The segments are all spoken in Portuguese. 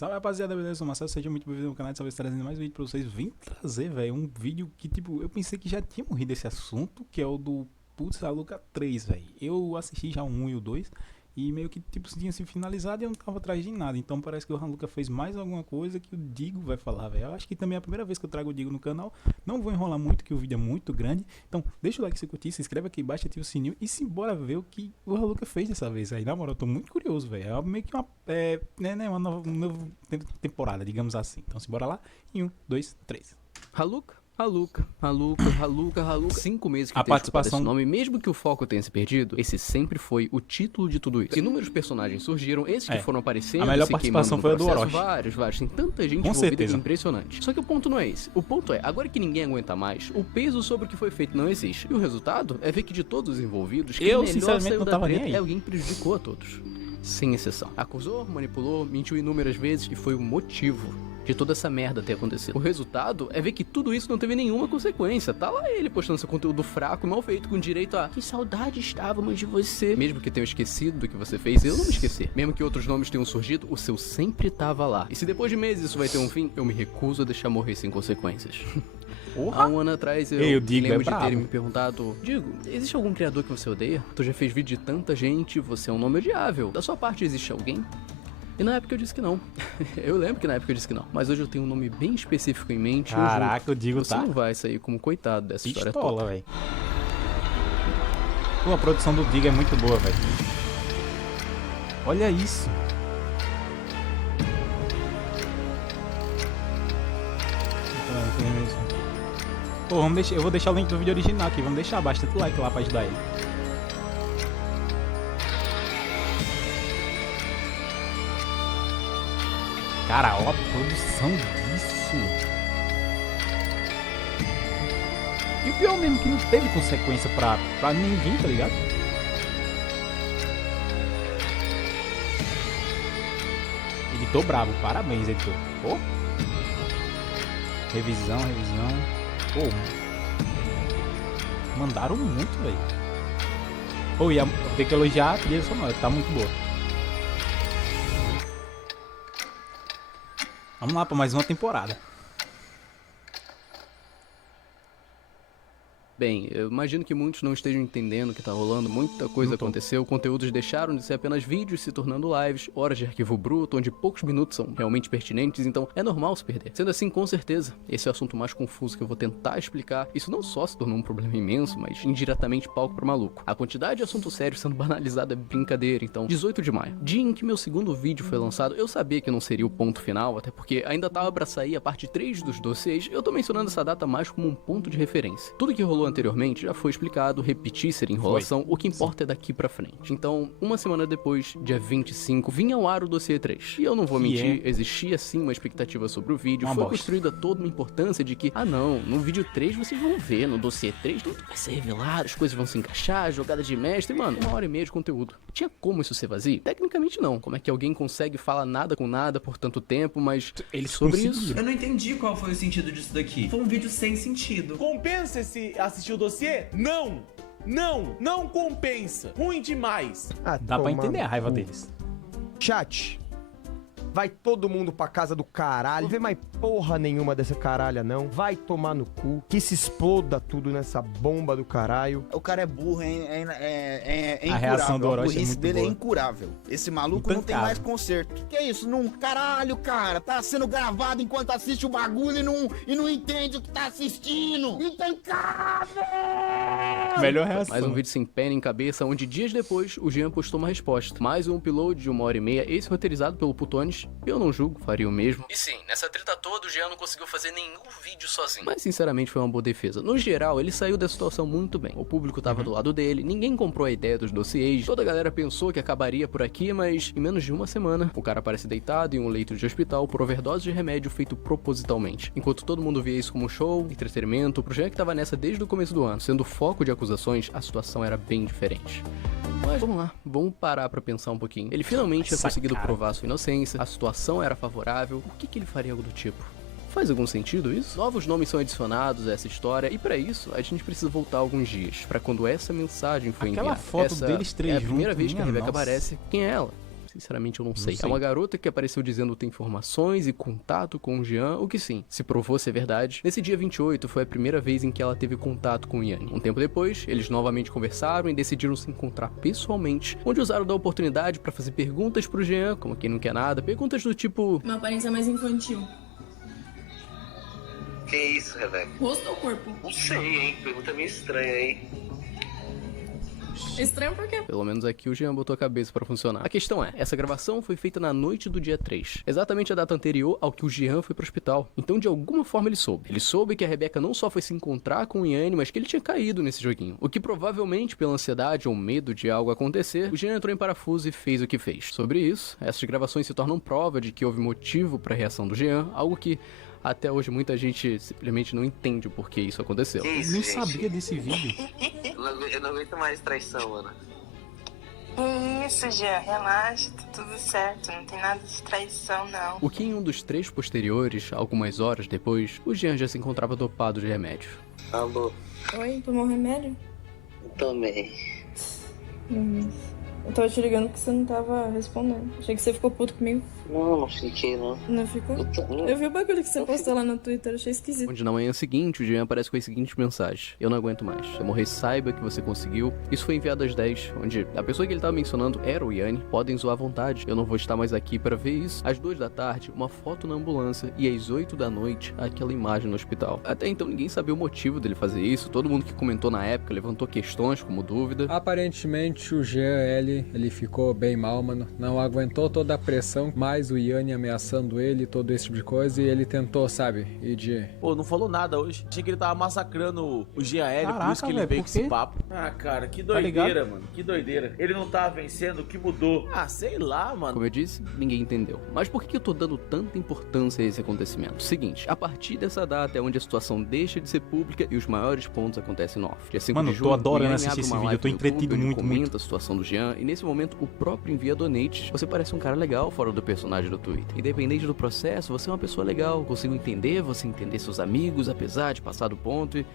Salve rapaziada, beleza? Eu sou o Marcelo, seja muito bem-vindo no canal de Salve trazendo mais um vídeo pra vocês. Vim trazer, velho, um vídeo que, tipo, eu pensei que já tinha morrido esse assunto, que é o do Putz Aluca 3, velho. Eu assisti já o 1 e o 2 e meio que, tipo, tinha se finalizado e eu não tava atrás de nada. Então parece que o Raluca fez mais alguma coisa que o Digo vai falar, velho. Eu acho que também é a primeira vez que eu trago o Digo no canal. Não vou enrolar muito, que o vídeo é muito grande. Então deixa o like se curtir, se inscreve aqui embaixo, ativa o sininho e simbora ver o que o Raluca fez dessa vez aí. Na moral, eu tô muito curioso, velho. É meio que uma nova temporada, digamos assim. Então simbora lá. Em 1, 2, 3. Haluca. 5 meses que A eu tenho escutado participação- esse nome, mesmo que o foco tenha se perdido, esse sempre foi o título de tudo isso. Inúmeros personagens surgiram, esses que foram aparecendo, A melhor se participação queimando foi a no do processo, Orochi. vários, tem tanta gente Com envolvida que é certeza. impressionante. Só que o ponto não é esse. O ponto é, agora que ninguém aguenta mais, o peso sobre o que foi feito não existe. E o resultado é ver que de todos os envolvidos, quem Eu, melhor sinceramente, saiu não da tava nem treta aí. é alguém que prejudicou a todos. Sem exceção. Acusou, manipulou, mentiu inúmeras vezes e foi o motivo de toda essa merda ter acontecido. O resultado é ver que tudo isso não teve nenhuma consequência. Tá lá ele postando seu conteúdo fraco e mal feito, com direito a que saudade estávamos de você. Mesmo que tenham esquecido do que você fez, eu não me esqueci. Mesmo que outros nomes tenham surgido, o seu sempre tava lá. E se depois de meses isso vai ter um fim, eu me recuso a deixar morrer sem consequências. Há um ano atrás eu Ei, o me Digo lembro é de terem brabo. me perguntado: Digo, existe algum criador que você odeia? Tu já fez vídeo de tanta gente, você é um nome odiável. Da sua parte existe alguém? E na época eu disse que não. Eu lembro que na época eu disse que não. Mas hoje eu tenho um nome bem específico em mente. Caraca, eu digo, você tá não vai sair como coitado dessa história toda. pistola, velho. Pô, a produção do Digo é muito boa, velho. Olha isso. Pô, eu vou deixar o link do vídeo original aqui. Vamos deixar bastante like lá pra ajudar ele. Cara, ó a produção disso. E o pior mesmo que não teve consequência pra ninguém, tá ligado? Editor bravo, parabéns, editor. Pô. Revisão. Pô. Mandaram muito, velho. Pô, ia ter que elogiar a trilha sonora, tá muito boa. Vamos lá pra mais uma temporada. Bem, eu imagino que muitos não estejam entendendo o que tá rolando, muita coisa aconteceu, conteúdos deixaram de ser apenas vídeos se tornando lives, horas de arquivo bruto, onde poucos minutos são realmente pertinentes, então é normal se perder. Sendo assim, com certeza, esse é o assunto mais confuso que eu vou tentar explicar. Isso não só se tornou um problema imenso, mas indiretamente palco pro maluco. A quantidade de assunto sério sendo banalizada é brincadeira, então 18 de maio, dia em que meu segundo vídeo foi lançado, eu sabia que não seria o ponto final, até porque ainda tava pra sair a parte 3 dos dossiês, eu tô mencionando essa data mais como um ponto de referência. Tudo que rolou anteriormente já foi explicado, repetir ser enrolação, o que importa é daqui pra frente. Então, uma semana depois, dia 25, vinha ao ar o dossiê 3. E eu não vou mentir, existia sim uma expectativa sobre o vídeo, Uma foi bosta. construída toda uma importância de que, não, no vídeo 3 vocês vão ver, no dossiê 3 tudo vai ser revelado, as coisas vão se encaixar, jogada de mestre, mano, 1h30 de conteúdo. Tinha como isso ser vazio? Tecnicamente não. Como é que alguém consegue falar nada com nada por tanto tempo, mas Eles sobre conseguiram. isso... Eu não entendi qual foi o sentido disso daqui. Foi um vídeo sem sentido. Compensa esse assistir o dossiê? Não compensa. Ruim demais. Dá pra entender a raiva deles. Chat. Vai todo mundo pra casa do caralho. Não vê mais porra nenhuma dessa caralha, não. Vai tomar no cu. Que se exploda tudo nessa bomba do caralho. O cara é burro, é A reação do incurável. A Orochi é burrice muito dele é boa. incurável. Esse maluco não tem Intancável. mais conserto. Que isso? Não, caralho, cara. Tá sendo gravado enquanto assiste o bagulho e não entende o que tá assistindo. Intancável! Melhor reação. Mais um vídeo sem pé nem cabeça, onde dias depois o Jean postou uma resposta. Mais um upload de 1h30, esse roteirizado pelo Putones. Eu não julgo, faria o mesmo. E sim, nessa treta toda o Jean não conseguiu fazer nenhum vídeo sozinho. Mas sinceramente foi uma boa defesa. No geral, ele saiu da situação muito bem. O público tava do lado dele, ninguém comprou a ideia dos dossiês, toda a galera pensou que acabaria por aqui, mas em menos de uma semana, o cara aparece deitado em um leito de hospital por overdose de remédio feito propositalmente. Enquanto todo mundo via isso como show, entretenimento, pro Jean que tava nessa desde o começo do ano, sendo foco de acusações, a situação era bem diferente. Mas vamos lá, vamos parar pra pensar um pouquinho. Ele finalmente tinha Essa conseguido cara. provar sua inocência, a situação era favorável, por que ele faria algo do tipo? Faz algum sentido isso? Novos nomes são adicionados a essa história, e pra isso, a gente precisa voltar alguns dias, pra quando essa mensagem foi Aquela enviada. foto Essa deles três é a primeira juntos, vez que a minha Rebeca nossa. aparece. Quem é ela? Sinceramente, eu não sei. sei. É uma garota que apareceu dizendo ter informações e contato com o Jean, o que sim, se provou ser verdade. Nesse dia 28 foi a primeira vez em que ela teve contato com o Yanni. Um tempo depois, eles novamente conversaram e decidiram se encontrar pessoalmente, onde usaram da oportunidade pra fazer perguntas pro Jean, como quem não quer nada, perguntas do tipo... Uma aparência mais infantil. Que isso, Rebeca? Rosto ou corpo? Não sei, hein? Pergunta meio estranha, hein? Estranho por quê? Pelo menos aqui o Jean botou a cabeça pra funcionar. A questão é, essa gravação foi feita na noite do dia 3, exatamente a data anterior ao que o Jean foi pro hospital. Então, de alguma forma, ele soube. Ele soube que a Rebeca não só foi se encontrar com o Yanni, mas que ele tinha caído nesse joguinho. O que provavelmente, pela ansiedade ou medo de algo acontecer, o Jean entrou em parafuso e fez o que fez. Sobre isso, essas gravações se tornam prova de que houve motivo pra reação do Jean, algo que... até hoje muita gente simplesmente não entende o porquê isso aconteceu. Que Eu isso, nem gente? sabia desse vídeo. Eu não aguento mais traição, mano. Isso, Jean, relaxa, tá tudo certo, não tem nada de traição, não. O que em um dos 3 posteriores, algumas horas depois, o Jean já se encontrava dopado de remédio. Alô, Oi, tomou remédio? também. Eu tava te ligando porque você não tava respondendo. Achei que você ficou puto comigo. Não fiquei, não. Não ficou? Eu vi o bagulho que você postou lá no Twitter, achei esquisito. Onde na manhã seguinte, o Jean aparece com a seguinte mensagem: eu não aguento mais. Se eu morrer, saiba que você conseguiu. Isso foi enviado às 10, onde a pessoa que ele tava mencionando era o Yanni. Podem zoar à vontade, eu não vou estar mais aqui para ver isso. Às 2 da tarde, uma foto na ambulância. E às 8 da noite, aquela imagem no hospital. Até então ninguém sabia o motivo dele fazer isso. Todo mundo que comentou na época levantou questões como dúvida. Aparentemente o Jean, ele ficou bem mal, mano. Não aguentou toda a pressão, mais o Yanni ameaçando ele, todo esse tipo de coisa, e ele tentou, sabe, ir de... Pô, não falou nada hoje. Achei que ele tava massacrando o GAL, por Caraca, isso que ele velho, veio por com esse quê? papo. Ah, cara, que Tá ligado? doideira, mano. Que doideira. Ele não tava vencendo, o que mudou? Ah, sei lá, mano. Como eu disse, ninguém entendeu. Mas por que eu tô dando tanta importância a esse acontecimento? Seguinte, a partir dessa data é onde a situação deixa de ser pública e os maiores pontos acontecem no off. Dia 5 Mano, de tô junho, adorando o Yanni assistir abre esse uma vídeo, live eu tô no YouTube, entretido onde ele muito, comenta a situação do Jean, e nesse momento o próprio envia donates. Você parece um cara legal fora do personagem do Twitter. Independente do processo, você é uma pessoa legal, consigo entender, você entender seus amigos, apesar de passar do ponto e...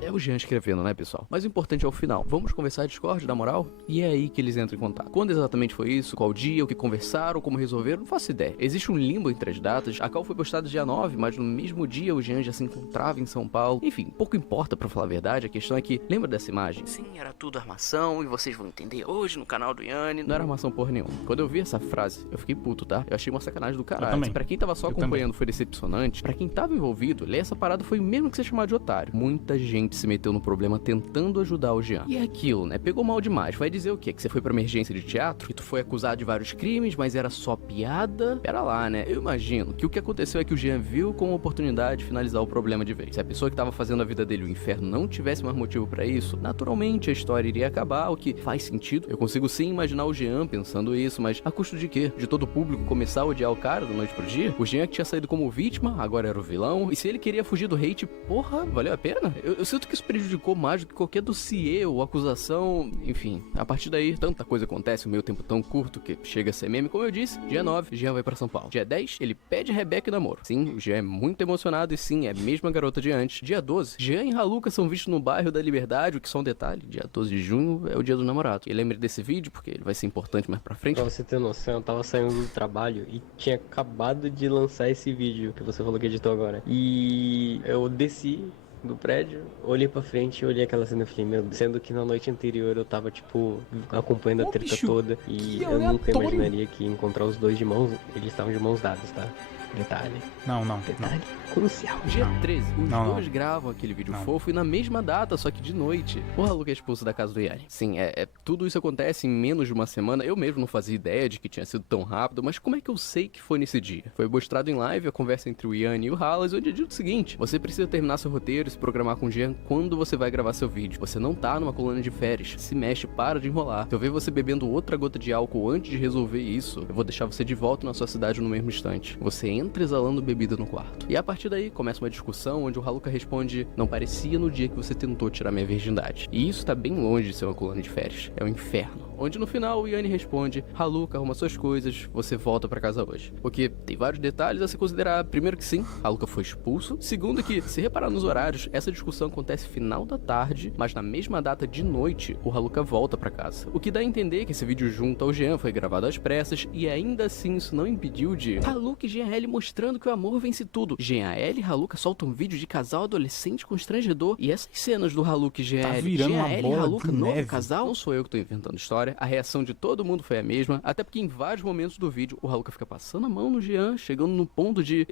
é o Jean escrevendo, né, pessoal? Mas o importante é o final. Vamos conversar Discord, na moral? E é aí que eles entram em contato. Quando exatamente foi isso? Qual dia? O que conversaram? Como resolveram? Não faço ideia. Existe um limbo entre as datas. A call foi postada dia 9, mas no mesmo dia o Jean já se encontrava em São Paulo. Enfim, pouco importa pra falar a verdade. A questão é que, lembra dessa imagem? Sim, era tudo armação e vocês vão entender hoje no canal do Yanni. Não era armação porra nenhuma. Quando eu vi essa frase, eu fiquei puto, tá? Eu achei uma sacanagem do caralho. também. Pra quem tava só Eu acompanhando foi decepcionante. Pra quem tava envolvido, ler essa parada foi mesmo que ser chamado de otário. Muita gente se meteu no problema tentando ajudar o Jean. E é aquilo, né? Pegou mal demais. Vai dizer o quê? Que você foi pra emergência de teatro? Que tu foi acusado de vários crimes, mas era só piada? Pera lá, né? Eu imagino que o que aconteceu é que o Jean viu como oportunidade de finalizar o problema de vez. Se a pessoa que tava fazendo a vida dele o inferno não tivesse mais motivo pra isso, naturalmente a história iria acabar, o que faz sentido. Eu consigo sim imaginar o Jean pensando isso, mas a custo de quê? De todo o público começar a odiar o cara da noite pro dia? O Jean que tinha saído como vítima, agora era o vilão. E se ele queria fugir do hate, porra, valeu a pena? Eu sinto que isso prejudicou mais do que qualquer dossiê ou acusação, enfim. A partir daí, tanta coisa acontece, o meio tempo tão curto que chega a ser meme. Como eu disse, dia 9, Jean vai pra São Paulo. Dia 10, ele pede Rebeca em namoro. Sim, o Jean é muito emocionado e sim, é a mesma garota de antes. Dia 12, Jean e Raluca são vistos no bairro da Liberdade, o que só um detalhe, dia 12 de junho é o dia do namorado. E lembre desse vídeo, porque ele vai ser importante mais pra frente. Pra você ter noção, eu tava saindo do trabalho e tinha acabado de lançar esse vídeo que você falou que editou agora. E eu desci do prédio, olhei pra frente e olhei aquela cena e falei, meu Deus, sendo que na noite anterior eu tava, tipo, acompanhando a treta bicho, toda e que eu nunca aleatório. imaginaria que ia encontrar os dois de mãos, eles estavam de mãos dadas, tá? Detalhe. Não. Detalhe crucial. Dia Não. 13, os Não, dois não. gravam aquele vídeo Não. fofo e na mesma data, só que de noite. O Raluca é expulso da casa do Yanni. Sim, tudo isso acontece em menos de uma semana. Eu mesmo não fazia ideia de que tinha sido tão rápido, mas como é que eu sei que foi nesse dia? Foi mostrado em live a conversa entre o Yanni e o Hallas, onde é dito o seguinte: você precisa terminar seu roteiro e se programar com o Jean quando você vai gravar seu vídeo. Você não tá numa colônia de férias. Se mexe, para de enrolar. Se eu ver você bebendo outra gota de álcool antes de resolver isso, eu vou deixar você de volta na sua cidade no mesmo instante. Você entra exalando bebida no quarto. E a partir daí começa uma discussão onde o Haluka responde: não parecia no dia que você tentou tirar minha virgindade. E isso tá bem longe de ser uma colônia de férias, é o inferno. Onde no final o Yanni responde: Haluka, arruma suas coisas, você volta pra casa hoje. Porque tem vários detalhes a se considerar. Primeiro que sim, Haluka foi expulso. Segundo que, se reparar nos horários, essa discussão acontece final da tarde, mas na mesma data de noite, o Haluka volta pra casa. O que dá a entender que esse vídeo junto ao Jean foi gravado às pressas, e ainda assim isso não impediu de Haluka e Jean-L mostrando que o amor vence tudo. Jean-L e Haluka soltam um vídeo de casal adolescente constrangedor, e essas cenas do Haluka e Jean-L, virando uma Jean-L e bola Haluka, de novo neve. casal, não sou eu que tô inventando história. A reação de todo mundo foi a mesma, até porque em vários momentos do vídeo o Haluka fica passando a mão no Jean, chegando no ponto de...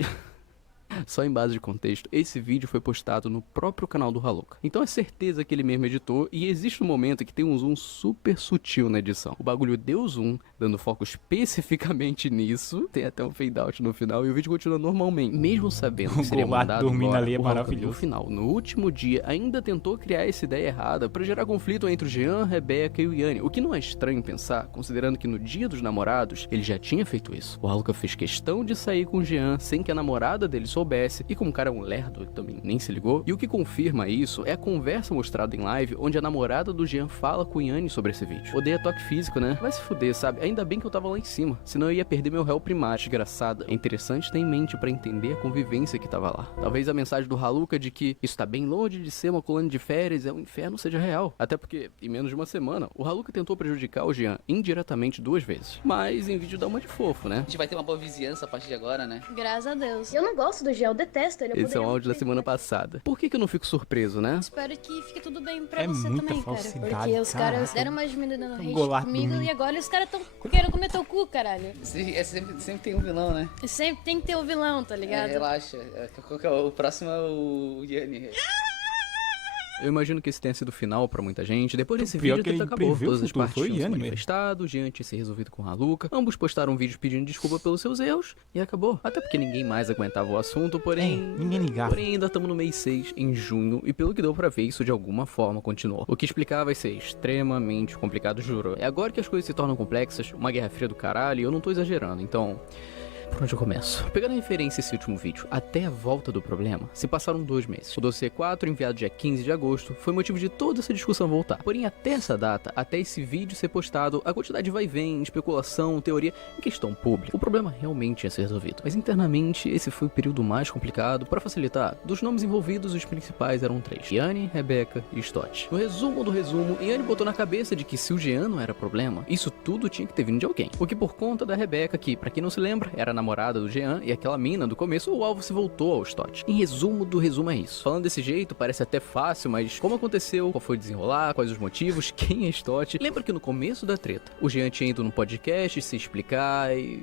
Só em base de contexto, esse vídeo foi postado no próprio canal do Haluka. Então é certeza que ele mesmo editou, e existe um momento que tem um zoom super sutil na edição. O bagulho deu zoom, dando foco especificamente nisso, tem até um fade out no final, e o vídeo continua normalmente. Mesmo sabendo que seria mandado dormindo embora, ali é o Haluka, maravilhoso. no final, no último dia, ainda tentou criar essa ideia errada pra gerar conflito entre o Jean, Rebeca e o Yanni, o que não é estranho pensar, considerando que no dia dos namorados, ele já tinha feito isso. O Haluka fez questão de sair com o Jean sem que a namorada dele soubesse, e como o cara é um lerdo, também nem se ligou. E o que confirma isso é a conversa mostrada em live, onde a namorada do Jean fala com o Yanni sobre esse vídeo. Odeia toque físico, né? Vai se fuder, sabe? Ainda bem que eu tava lá em cima, senão eu ia perder meu réu primário, desgraçada. É interessante ter em mente pra entender a convivência que tava lá. Talvez a mensagem do Haluka de que isso tá bem longe de ser uma colônia de férias, é um inferno, seja real. Até porque, em menos de uma semana, o Haluka tentou prejudicar o Jean indiretamente 2 vezes. Mas em vídeo dá uma de fofo, né? A gente vai ter uma boa vizinhança a partir de agora, né? Graças a Deus. Eu não gosto do Gel, eu detesto ele. Esse é um áudio da semana passada. Por que eu não fico surpreso, né? Espero que fique tudo bem pra É você muita também, cara. falsidade, Porque os caras caraca. deram uma diminuída no hate golaço comigo do e agora os caras tão querendo comer teu cu, caralho. Sempre tem um vilão, né? Sempre tem que ter um vilão, tá ligado? Relaxa. O próximo é o Yanni. Eu imagino que esse tenha sido o final pra muita gente. Depois desse pior vídeo, que tudo ele acabou. previu o Todas as futuro, partes foi tinham se Yanni mesmo. manifestado, Jean tinha se resolvido com a Haluka. Ambos postaram vídeos pedindo desculpa pelos seus erros e acabou. Até porque ninguém mais aguentava o assunto, porém... ninguém ligava. Porém, ainda estamos no mês 6, em junho, e pelo que deu pra ver, isso de alguma forma continuou. O que explicar vai ser extremamente complicado, juro. É agora que as coisas se tornam complexas, uma guerra fria do caralho, e eu não tô exagerando, então... Por onde eu começo? Pegando a referência esse último vídeo, até a volta do problema, se passaram 2 meses. O dossiê 4, enviado dia 15 de agosto, foi motivo de toda essa discussão voltar. Porém, até essa data, até esse vídeo ser postado, a quantidade vai e vem, especulação, teoria, em questão pública. O problema realmente ia ser resolvido. Mas internamente, esse foi o período mais complicado. Para facilitar, dos nomes envolvidos, os principais eram 3. Yanni, Rebeca e Stott. No resumo do resumo, Yanni botou na cabeça de que se o Jean não era problema, isso tudo tinha que ter vindo de alguém. O que por conta da Rebeca, que, pra quem não se lembra, era namorada do Jean e aquela mina do começo, o alvo se voltou ao Stott. Em resumo do resumo é isso. Falando desse jeito, parece até fácil, mas como aconteceu, qual foi o desenrolar, quais os motivos, quem é Stott? Lembra que no começo da treta, o Jean tinha ido no podcast se explicar e...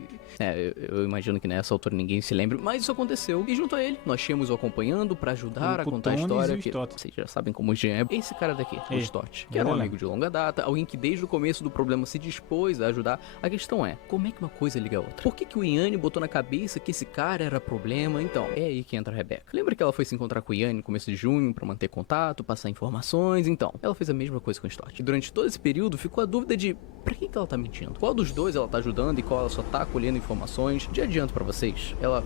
eu imagino que nessa altura ninguém se lembre, mas isso aconteceu. E junto a ele, nós tínhamos o acompanhando pra ajudar a contar a história. Que vocês já sabem como o Jean é. Esse cara daqui, o Stott, que era um amigo de longa data, alguém que desde o começo do problema se dispôs a ajudar. A questão é, como é que uma coisa liga a outra? Por que o Yanni botou na cabeça que esse cara era problema? Então, é aí que entra a Rebeca. Lembra que ela foi se encontrar com o Yanni no começo de junho pra manter contato, passar informações? Então, ela fez a mesma coisa com o Stott. E durante todo esse período ficou a dúvida de pra que ela tá mentindo? Qual dos dois ela tá ajudando e qual ela só tá colhendo informações? De adianto pra vocês, ela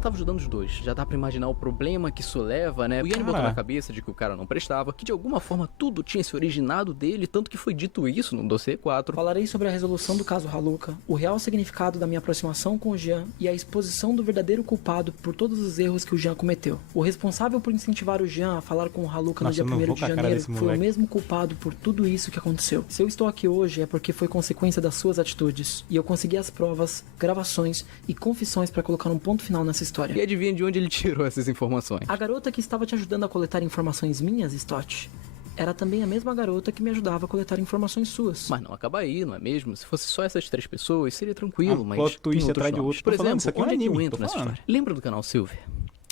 tava ajudando os dois. Já dá pra imaginar o problema que isso leva, né? O Yanni botou na cabeça de que o cara não prestava, que de alguma forma tudo tinha se originado dele, tanto que foi dito isso no dossiê 4. Falarei sobre a resolução do caso Haluka, o real significado da minha aproximação com o Jean e a exposição do verdadeiro culpado por todos os erros que o Jean cometeu. O responsável por incentivar o Jean a falar com o Haluka no dia 1º de janeiro foi o mesmo culpado por tudo isso que aconteceu. Se eu estou aqui hoje é porque foi consequência das suas atitudes, e eu consegui as provas, gravações e confissões para colocar um ponto final nessa história. E adivinha de onde ele tirou essas informações? A garota que estava te ajudando a coletar informações minhas, Stott, era também a mesma garota que me ajudava a coletar informações suas. Mas não acaba aí, não é mesmo? Se fosse só essas 3 pessoas, seria tranquilo, mas plot twist atrás de outro. Por exemplo, isso aqui onde é que eu anime, entro tô nessa falando. história? Lembra do canal Silver?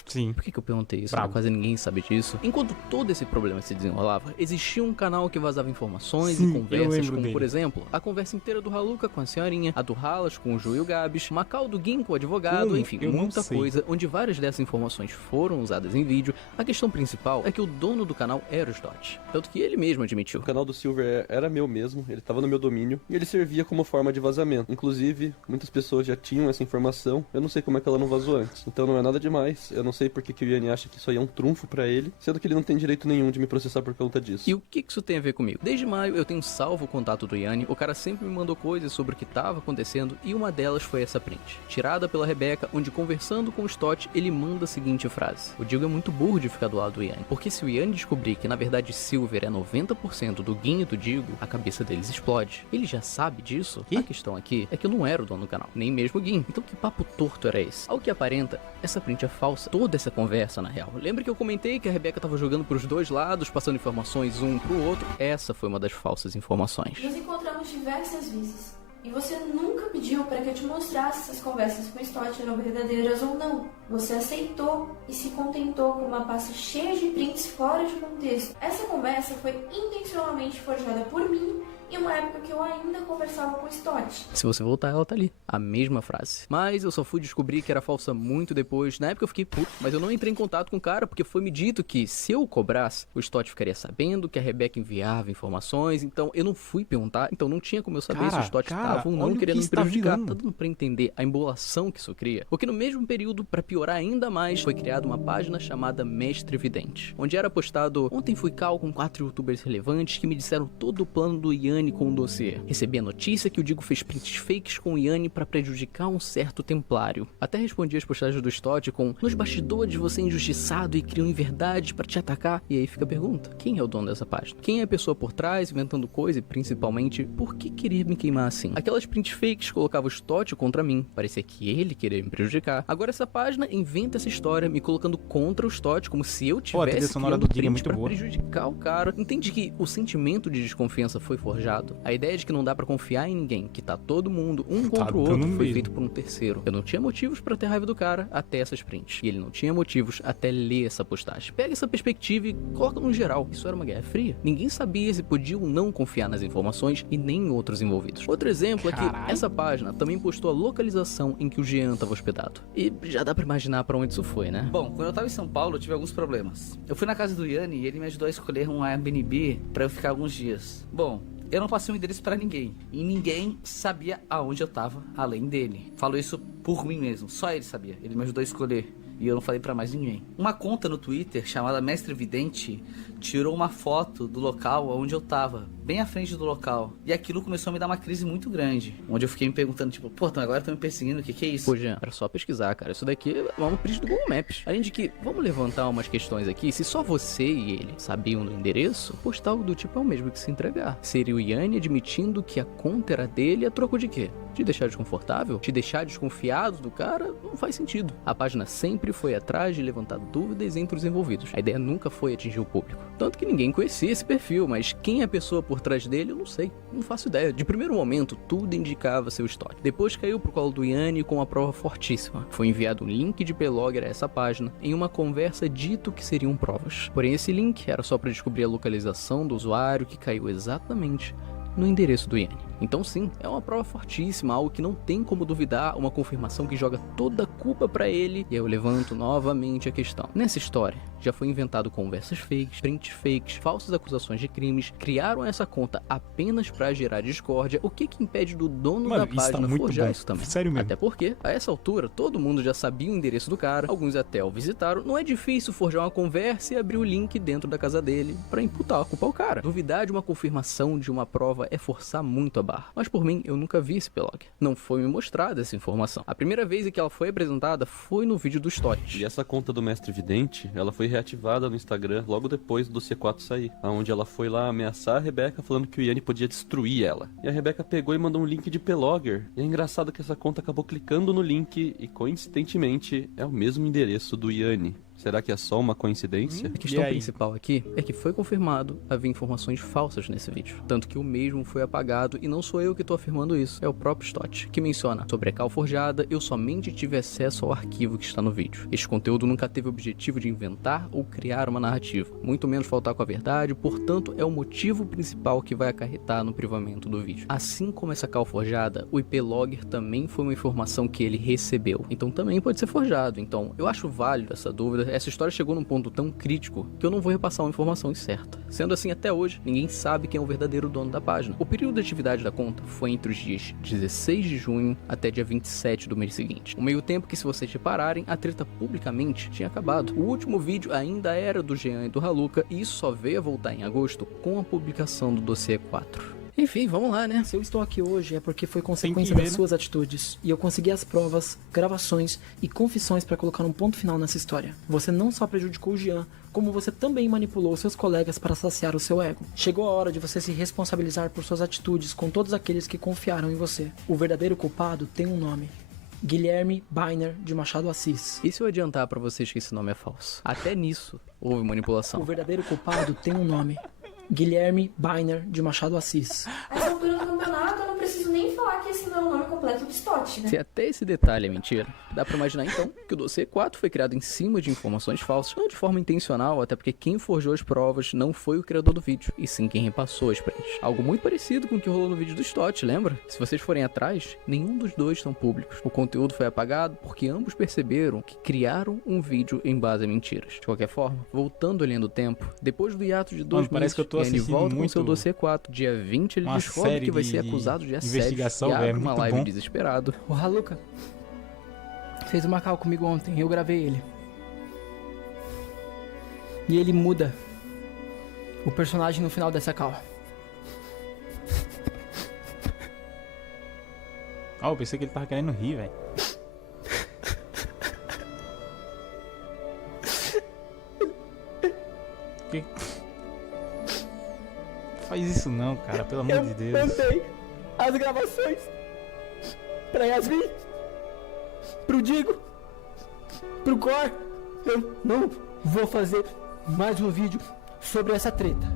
Sim. Por que eu perguntei isso? Bravo. Quase ninguém sabe disso. Enquanto todo esse problema se desenrolava, existia um canal que vazava informações Sim, e conversas, como dele. por exemplo, a conversa inteira do Haluka com a senhorinha, a do Halas com o Ju e o Gabs, Macau do Gin com o advogado, Como? enfim, Eu não muita sei. coisa, onde várias dessas informações foram usadas em vídeo. A questão principal é que o dono do canal era o Stott, tanto que ele mesmo admitiu. O canal do Silver era meu mesmo, ele tava no meu domínio, e ele servia como forma de vazamento. Inclusive, muitas pessoas já tinham essa informação, eu não sei como é que ela não vazou antes. Então não é nada demais, eu não sei porque que o Yanni acha que isso aí é um trunfo pra ele, sendo que ele não tem direito nenhum de me processar por conta disso. E o que isso tem a ver comigo? Desde maio eu tenho salvo o contato do Yanni, o cara sempre me mandou coisas sobre o que estava acontecendo e uma delas foi essa print, tirada pela Rebeca, onde conversando com o Stott, ele manda a seguinte frase: o Diego é muito burro de ficar do lado do Yanni, porque se o Yanni descobrir que na verdade Silver é 90% do Gin e do Diego, a cabeça deles explode. Ele já sabe disso? A questão aqui é que eu não era o dono do canal, nem mesmo o Gin. Então que papo torto era esse? Ao que aparenta, essa print é falsa. Toda essa conversa, na real. Lembra que eu comentei que a Rebeca tava jogando pros dois lados, passando informações um pro outro? Essa foi uma das falsas informações. Nos encontramos diversas vezes. E você nunca pediu para que eu te mostrasse se as conversas com o Stott eram verdadeiras ou não. Você aceitou e se contentou com uma pasta cheia de prints fora de contexto. Essa conversa foi intencionalmente forjada por mim em uma época que eu ainda conversava com o Stott. Se você voltar, ela tá ali. A mesma frase. Mas eu só fui descobrir que era falsa muito depois. Na época eu fiquei puto, mas eu não entrei em contato com o cara porque foi me dito que se eu cobrasse, o Stott ficaria sabendo que a Rebeca enviava informações. Então eu não fui perguntar, então não tinha como eu saber se o Stott tava ou não querendo me prejudicar. Tá dando pra entender a embolação que isso cria? Porque no mesmo período, pra piorar ainda mais, foi criada uma página chamada Mestre Vidente, onde era postado: ontem fui cal com 4 youtubers relevantes que me disseram todo o plano do Yanni com o dossiê. Recebi a notícia que o Diego fez prints fakes com o Yanni pra prejudicar um certo templário. Até respondi as postagens do Stott com: nos bastidores você é injustiçado e criam inverdades pra te atacar. E aí fica a pergunta: quem é o dono dessa página? Quem é a pessoa por trás, inventando coisa e principalmente, por que queria me queimar assim? Aquelas prints fakes colocavam o Stott contra mim, parecia que ele queria me prejudicar. Agora essa página inventa essa história me colocando contra o Stott, como se eu tivesse criando print pra prejudicar o cara. Entende que o sentimento de desconfiança foi forjado? A ideia de que não dá pra confiar em ninguém, que tá todo mundo um contra o outro, foi feito por um terceiro. Eu não tinha motivos pra ter raiva do cara até essas prints, e ele não tinha motivos até ler essa postagem. Pega essa perspectiva e coloca no geral. Isso era uma guerra fria. Ninguém sabia se podia ou não confiar nas informações e nem em outros envolvidos. Outro exemplo é que essa página também postou a localização em que o Jean tava hospedado. E já dá pra imaginar pra onde isso foi, né? Bom, quando eu tava em São Paulo, eu tive alguns problemas. Eu fui na casa do Yanni e ele me ajudou a escolher um Airbnb pra eu ficar alguns dias. Bom, eu não passei um endereço pra ninguém. E ninguém sabia aonde eu tava, além dele. Falo isso por mim mesmo. Só ele sabia. Ele me ajudou a escolher. E eu não falei pra mais ninguém. Uma conta no Twitter chamada Mestre Vidente tirou uma foto do local onde eu tava, bem à frente do local. E aquilo começou a me dar uma crise muito grande, onde eu fiquei me perguntando, tipo, pô, então agora estão me perseguindo, o que é isso? Pô, Jean, era só pesquisar, cara. Isso daqui é uma print do Google Maps. Além de que, vamos levantar umas questões aqui. Se só você e ele sabiam do endereço, postar algo do tipo é o mesmo que se entregar. Seria o Yanni admitindo que a conta era dele a troco de quê? Te deixar desconfortável? Te deixar desconfiado do cara? Não faz sentido. A página sempre foi atrás de levantar dúvidas entre os envolvidos. A ideia nunca foi atingir o público. Tanto que ninguém conhecia esse perfil, mas quem é a pessoa por trás dele, eu não sei. Não faço ideia. De primeiro momento, tudo indicava seu Stott. Depois caiu pro colo do Yanni com uma prova fortíssima. Foi enviado um link de Plogger a essa página em uma conversa dito que seriam provas. Porém, esse link era só para descobrir a localização do usuário que caiu exatamente no endereço do Yanni. Então sim, é uma prova fortíssima, algo que não tem como duvidar, uma confirmação que joga toda a culpa pra ele. E aí eu levanto novamente a questão. Nessa história, já foi inventado conversas fakes, prints fakes, falsas acusações de crimes, criaram essa conta apenas pra gerar discórdia. O que impede do dono da página forjar isso também? Sério mesmo. Até porque, a essa altura, todo mundo já sabia o endereço do cara, alguns até o visitaram. Não é difícil forjar uma conversa e abrir o link dentro da casa dele pra imputar a culpa ao cara. Duvidar de uma confirmação de uma prova é forçar muito a barra. Mas por mim, eu nunca vi esse Plog. Não foi me mostrada essa informação. A primeira vez em que ela foi apresentada foi no vídeo do Stott. E essa conta do Mestre Vidente, ela foi reativada no Instagram logo depois do C4 sair, onde ela foi lá ameaçar a Rebeca falando que o Yanni podia destruir ela. E a Rebeca pegou e mandou um link de Plogger. E é engraçado que essa conta acabou clicando no link e coincidentemente é o mesmo endereço do Yanni. Será que é só uma coincidência? A questão principal aqui é que foi confirmado haver informações falsas nesse vídeo. Tanto que o mesmo foi apagado e não sou eu que tô afirmando isso, é o próprio Stott, que menciona: sobre a cal forjada, eu somente tive acesso ao arquivo que está no vídeo. Este conteúdo nunca teve o objetivo de inventar ou criar uma narrativa, muito menos faltar com a verdade, portanto é o motivo principal que vai acarretar no privamento do vídeo. Assim como essa cal forjada, o IP Logger também foi uma informação que ele recebeu, então também pode ser forjado. Então eu acho válido essa dúvida. Essa história chegou num ponto tão crítico que eu não vou repassar uma informação incerta. Sendo assim, até hoje, ninguém sabe quem é o verdadeiro dono da página. O período de atividade da conta foi entre os dias 16 de junho até dia 27 do mês seguinte. O meio tempo que, se vocês repararem, a treta publicamente tinha acabado. O último vídeo ainda era do Jean e do Haluka, e isso só veio a voltar em agosto com a publicação do dossiê 4. Enfim, vamos lá, né? Se eu estou aqui hoje é porque foi consequência das suas atitudes. E eu consegui as provas, gravações e confissões para colocar um ponto final nessa história. Você não só prejudicou o Jean, como você também manipulou seus colegas para saciar o seu ego. Chegou a hora de você se responsabilizar por suas atitudes com todos aqueles que confiaram em você. O verdadeiro culpado tem um nome: Guilherme Byner de Machado Assis. E se eu adiantar para vocês que esse nome é falso? Até nisso houve manipulação. O verdadeiro culpado tem um nome: Guilherme Byner de Machado Assis. A essa altura do campeonato, eu não preciso nem falar que esse não é o nome completo do Stott, né? Se até esse detalhe é mentira, dá pra imaginar então que o dossiê 4 foi criado em cima de informações falsas, não de forma intencional, até porque quem forjou as provas não foi o criador do vídeo, e sim quem repassou as prints. Algo muito parecido com o que rolou no vídeo do Stott, lembra? Se vocês forem atrás, nenhum dos dois estão públicos. O conteúdo foi apagado porque ambos perceberam que criaram um vídeo em base a mentiras. De qualquer forma, voltando ali no tempo, depois do hiato de 2 meses, ele volta com seu dossiê 4. Dia 20 ele descobre que vai ser acusado de assédio e abre uma live desesperado. O Haluka fez uma call comigo ontem, eu gravei ele. E ele muda o personagem no final dessa call. Ah, eu pensei que ele tava querendo rir, velho. Que... Faz isso não, cara, pelo amor de Deus. Eu mandei as gravações pra Yasmin, pro Digo, pro Cor. Eu não vou fazer mais um vídeo sobre essa treta.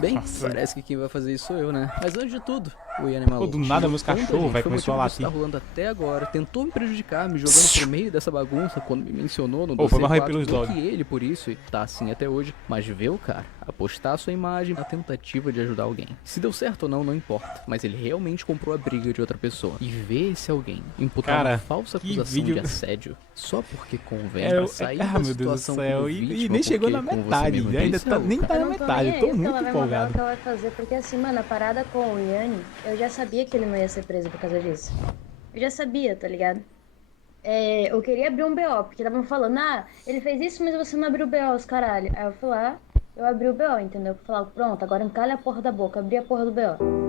Bem, parece que quem vai fazer isso sou eu, né? Mas antes de tudo, o Ian é maluco. Pô, do nada meus cachorros, vai começar a latir. Tá rolando até agora, tentou me prejudicar, me jogando pro meio dessa bagunça quando me mencionou no dossiê 4, bloqueei ele por isso e tá assim até hoje. Mas vê o cara apostar sua imagem na tentativa de ajudar alguém. Se deu certo ou não, não importa, mas ele realmente comprou a briga de outra pessoa. E vê esse alguém imputar uma falsa acusação de assédio só porque convém pra sair da meu situação Deus do céu, como e vítima, nem chegou na porque, metade, ainda tá, nem tá na metade, eu tô muito empolgado. O que ela vai fazer, porque assim, mano, a parada com o Yanni, eu já sabia que ele não ia ser preso por causa disso. Eu já sabia, tá ligado? Eu queria abrir um BO, porque estavam falando, ele fez isso, mas você não abriu o BO, os caralho. Aí eu fui lá, eu abri o BO, entendeu? Eu falei, pronto, agora encalha a porra da boca, abri a porra do BO.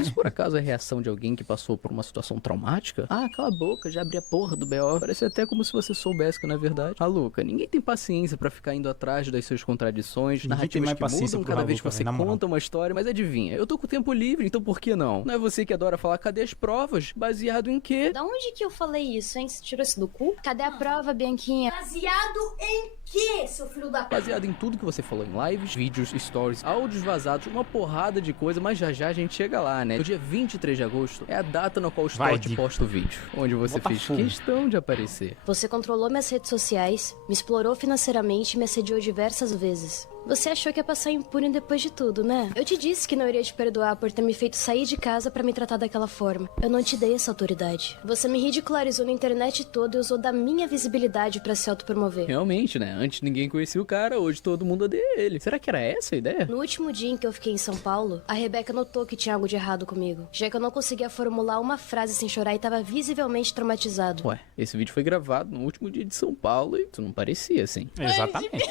Isso por acaso é a reação de alguém que passou por uma situação traumática? Ah, cala a boca, já abri a porra do BO. Parece até como se você soubesse que não é verdade. Haluka, ninguém tem paciência pra ficar indo atrás das suas contradições, narrativas que mudam cada vez que você conta uma história. Mas adivinha, eu tô com o tempo livre, então por que não? Não é você que adora falar, cadê as provas? Baseado em quê? Da onde que eu falei isso, hein? Você tirou isso do cu? Cadê a prova, Bianquinha? Baseado em quê, seu filho da... Baseado em tudo que você falou em lives, vídeos, stories, áudios vazados, uma porrada de coisa, mas já a gente chega lá, né? No dia 23 de agosto é a data na qual o Stott posta o vídeo, onde você fez questão de aparecer. Você controlou minhas redes sociais, me explorou financeiramente e me assediou diversas vezes. Você achou que ia passar impune depois de tudo, né? Eu te disse que não iria te perdoar por ter me feito sair de casa pra me tratar daquela forma. Eu não te dei essa autoridade. Você me ridicularizou na internet toda e usou da minha visibilidade pra se autopromover. Realmente, né? Antes ninguém conhecia o cara, hoje todo mundo odeia ele. Será que era essa a ideia? No último dia em que eu fiquei em São Paulo, a Rebeca notou que tinha algo de errado comigo, já que eu não conseguia formular uma frase sem chorar e tava visivelmente traumatizado. Ué, esse vídeo foi gravado no último dia de São Paulo e tu não parecia assim. Exatamente.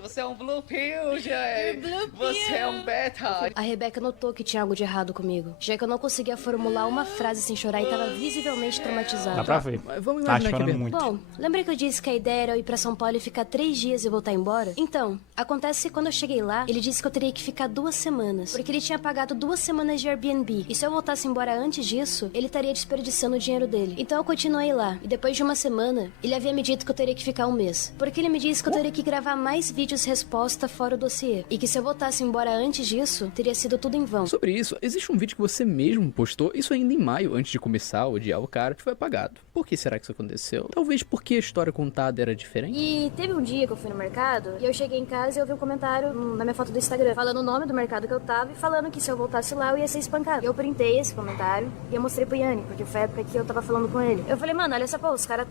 Você é um blooper. you, Jay. Você é um beta. A Rebeca notou que tinha algo de errado comigo, já que eu não conseguia formular uma frase sem chorar e tava visivelmente traumatizada. Dá pra ver. Vamos Tá imaginar chorando que... muito. Bom, lembra que eu disse que a ideia era eu ir pra São Paulo e ficar 3 dias e voltar embora? Então, acontece que quando eu cheguei lá, ele disse que eu teria que ficar 2 semanas, porque ele tinha pagado 2 semanas de Airbnb, e se eu voltasse embora antes disso, ele estaria desperdiçando o dinheiro dele. Então eu continuei lá, e depois de uma semana, ele havia me dito que eu teria que ficar 1 mês, porque ele me disse que eu teria que gravar mais vídeos resposta fora o dossiê, e que se eu voltasse embora antes disso, teria sido tudo em vão. Sobre isso, existe um vídeo que você mesmo postou, isso ainda em maio, antes de começar a odiar o cara, que foi apagado. Por que será que isso aconteceu? Talvez porque a história contada era diferente? E teve um dia que eu fui no mercado, e eu cheguei em casa e eu vi um comentário na minha foto do Instagram, falando o nome do mercado que eu tava e falando que se eu voltasse lá eu ia ser espancado. Eu printei esse comentário e eu mostrei pro Yanni, porque foi a época que eu tava falando com ele. Eu falei, mano, olha só, pô, os caras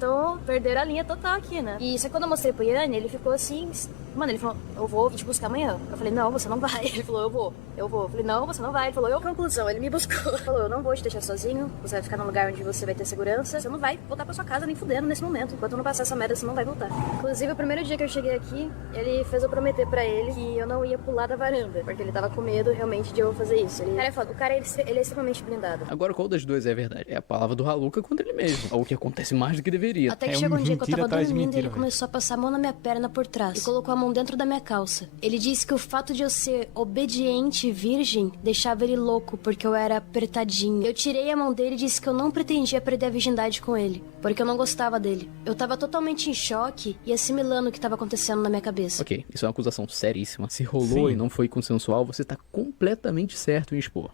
perderam a linha total aqui, né? E só que quando eu mostrei pro Yanni, ele ficou assim, mano, ele falou, eu vou te buscar amanhã. Eu falei, não, você não vai. Ele falou, eu vou. Eu falei, não, você não vai. Ele falou, conclusão, ele me buscou. Ele falou, eu não vou te deixar sozinho, você vai ficar num lugar onde você vai ter segurança, você não vai voltar pra sua casa nem fudendo nesse momento. Enquanto eu não passar essa merda, você não vai voltar. Inclusive, o primeiro dia que eu cheguei aqui, ele fez eu prometer pra ele que eu não ia pular da varanda, porque ele tava com medo realmente de eu fazer isso. Ele é foda, o cara, ele é extremamente blindado. Agora, qual das duas é verdade? É a palavra do Haluka contra ele mesmo, algo que acontece mais do que deveria. Até que chegou um dia que eu tava dormindo e ele começou a passar a mão na minha perna por trás e colocou a mão dentro da minha calça. Ele disse que o fato de eu ser obediente e virgem deixava ele louco, porque eu era apertadinha. Eu tirei a mão dele e disse que eu não pretendia perder a virgindade com ele, porque eu não gostava dele. Eu tava totalmente em choque e assimilando o que tava acontecendo na minha cabeça. Ok, isso é uma acusação seríssima. Se rolou e não foi consensual, você tá completamente certo em expor.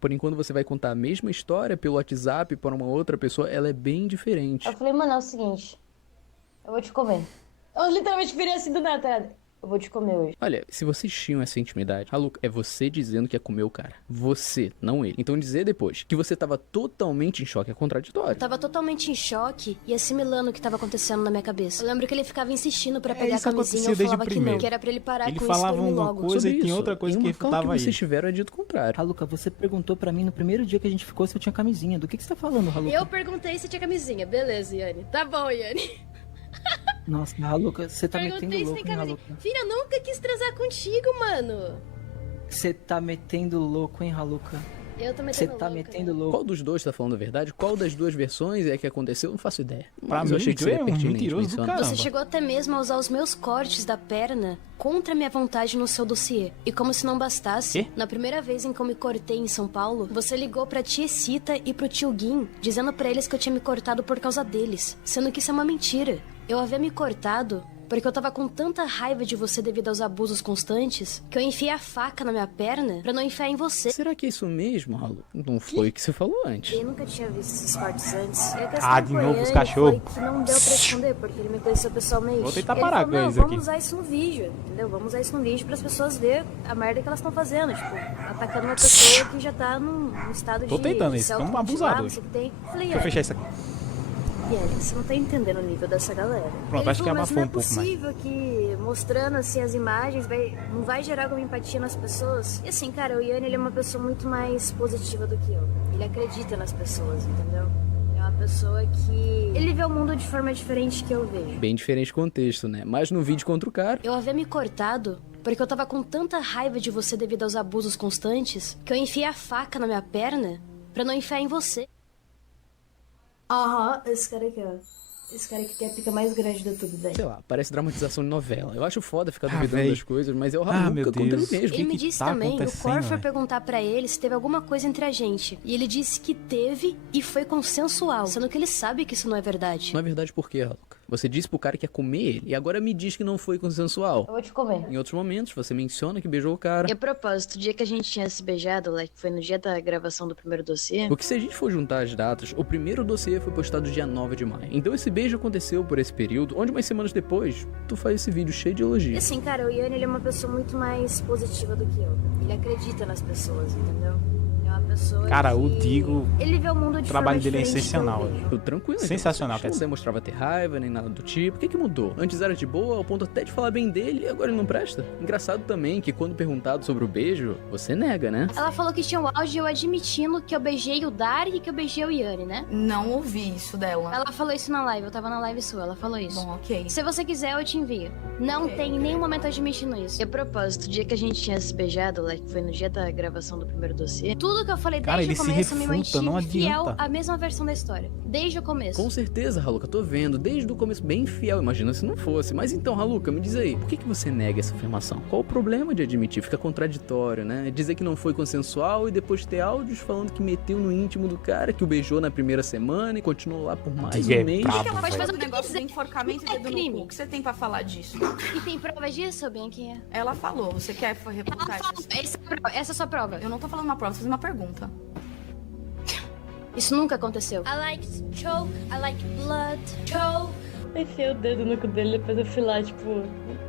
Porém, quando você vai contar a mesma história pelo WhatsApp para uma outra pessoa, ela é bem diferente. Eu falei, mano, é o seguinte, eu vou te comer. Eu literalmente virei assim do nada. Eu vou te comer hoje. Olha, se vocês tinham essa intimidade, Haluka, é você dizendo que ia comer o cara. Você, não ele. Então dizer depois que você tava totalmente em choque é contraditório. Eu tava totalmente em choque e assimilando o que tava acontecendo na minha cabeça. Eu lembro que ele ficava insistindo pra pegar a camisinha e eu falava que não, que era pra ele parar com isso e dormir logo. Coisa e tinha outra coisa que faltava aí. Vocês tiveram é dito contrário. Haluka, você perguntou pra mim no primeiro dia que a gente ficou se eu tinha camisinha. Do que você tá falando, Haluka? Eu perguntei se tinha camisinha. Beleza, Yanni. Tá bom, Yanni. Nossa, Haluka, você tá metendo louco, hein, Haluka? Filha, eu nunca quis transar contigo, mano. Você tá metendo louco, hein, Haluka? Eu tô metendo Você tá metendo louco. Qual dos dois tá falando a verdade? Qual das duas versões é que aconteceu? Não faço ideia. Pra Mas mim, eu achei que seria pertinente mencionar. Você chegou até mesmo a usar os meus cortes da perna contra minha vontade no seu dossiê. E como se não bastasse, na primeira vez em que eu me cortei em São Paulo, você ligou pra tia Cita e pro tio Guim, dizendo pra eles que eu tinha me cortado por causa deles, sendo que isso é uma mentira. Eu havia me cortado porque eu tava com tanta raiva de você devido aos abusos constantes que eu enfiei a faca na minha perna pra não enfiar em você. Será que é isso mesmo, Halu? Não foi o que você falou antes. Eu nunca tinha visto esses cortes antes. De novo os cachorros. Que não deu pra esconder, porque ele me conheceu pessoalmente. Vou tentar ele parar falou, com não, isso aqui. vamos usar isso no vídeo, entendeu? Vamos usar isso no vídeo pras pessoas verem a merda que elas estão fazendo. Tipo, atacando uma pessoa que já tá num estado de... Tô tentando isso, é um abusador. Deixa eu fechar isso aqui. Você não tá entendendo o nível dessa galera. Pronto, ele acho que abafou um pouco mais. Não é possível que mostrando assim as imagens não vai gerar alguma empatia nas pessoas. E assim, cara, o Yanni, ele é uma pessoa muito mais positiva do que eu. Ele acredita nas pessoas, entendeu? É uma pessoa que... ele vê o mundo de forma diferente que eu vejo. Bem diferente contexto, né? Mas no vídeo contra o cara... Eu havia me cortado porque eu tava com tanta raiva de você devido aos abusos constantes que eu enfiei a faca na minha perna pra não enfiar em você. Esse cara aqui, ó. Esse cara aqui tem a pica mais grande de tudo, velho. Sei lá, parece dramatização de novela. Eu acho foda ficar duvidando das coisas, mas é o Haluka contra ele mesmo. Ele me disse também, o Cor foi perguntar pra ele se teve alguma coisa entre a gente. E ele disse que teve e foi consensual, sendo que ele sabe que isso não é verdade. Não é verdade por quê, Haluka? Você disse pro cara que ia comer ele, e agora me diz que não foi consensual. Eu vou te comer. Em outros momentos, você menciona que beijou o cara. E a propósito, o dia que a gente tinha se beijado, que foi no dia da gravação do primeiro dossiê... Porque se a gente for juntar as datas, o primeiro dossiê foi postado dia 9 de maio. Então esse beijo aconteceu por esse período, onde umas semanas depois, tu faz esse vídeo cheio de elogios. E assim, cara, o Yanni, ele é uma pessoa muito mais positiva do que eu. Ele acredita nas pessoas, entendeu? É uma pessoa pessoas. Cara, o Digo, Ele vê o mundo o de trabalho forma dele é diferente excepcional. também. velho. Tranquilo. Sensacional, Não quer demonstrava ter raiva nem nada do tipo. O que mudou? Antes era de boa, ao ponto até de falar bem dele, e agora ele não presta? Engraçado também que quando perguntado sobre o beijo, você nega, né? Ela falou que tinha um áudio eu admitindo que eu beijei o Dari e que eu beijei o Yanni, né? Não ouvi isso dela. Ela falou isso na live, eu tava na live sua, ela falou isso. Bom, ok. Se você quiser, eu te envio. Não tem em nenhum momento admitindo isso. E a propósito, o dia que a gente tinha se beijado, like, foi no dia da gravação do primeiro dossiê, tudo que eu falei Cara, desde ele o se começo, eu me refuta, não mantive fiel adianta. à mesma versão da história. Desde o começo. Com certeza, Haluka, tô vendo, desde o começo bem fiel, imagina se não fosse. Mas então, Haluka, me diz aí, por que você nega essa afirmação? Qual o problema de admitir? Fica contraditório, né? Dizer que não foi consensual e depois ter áudios falando que meteu no íntimo do cara, que o beijou na primeira semana e continuou lá por mais Digo, um é mês. brabo, Ela pode velho. fazer um negócio de enforcamento e dedo no cu. O que você tem pra falar disso? E tem prova disso, Bianquinha? Ela falou. Você quer refutar isso? Essa é a sua prova. Eu não tô falando uma prova, tô fazendo uma pergunta. Isso nunca aconteceu. I like choke, I like blood, choke. Eu enfiei o dedo no cu dele, depois eu fui lá, tipo,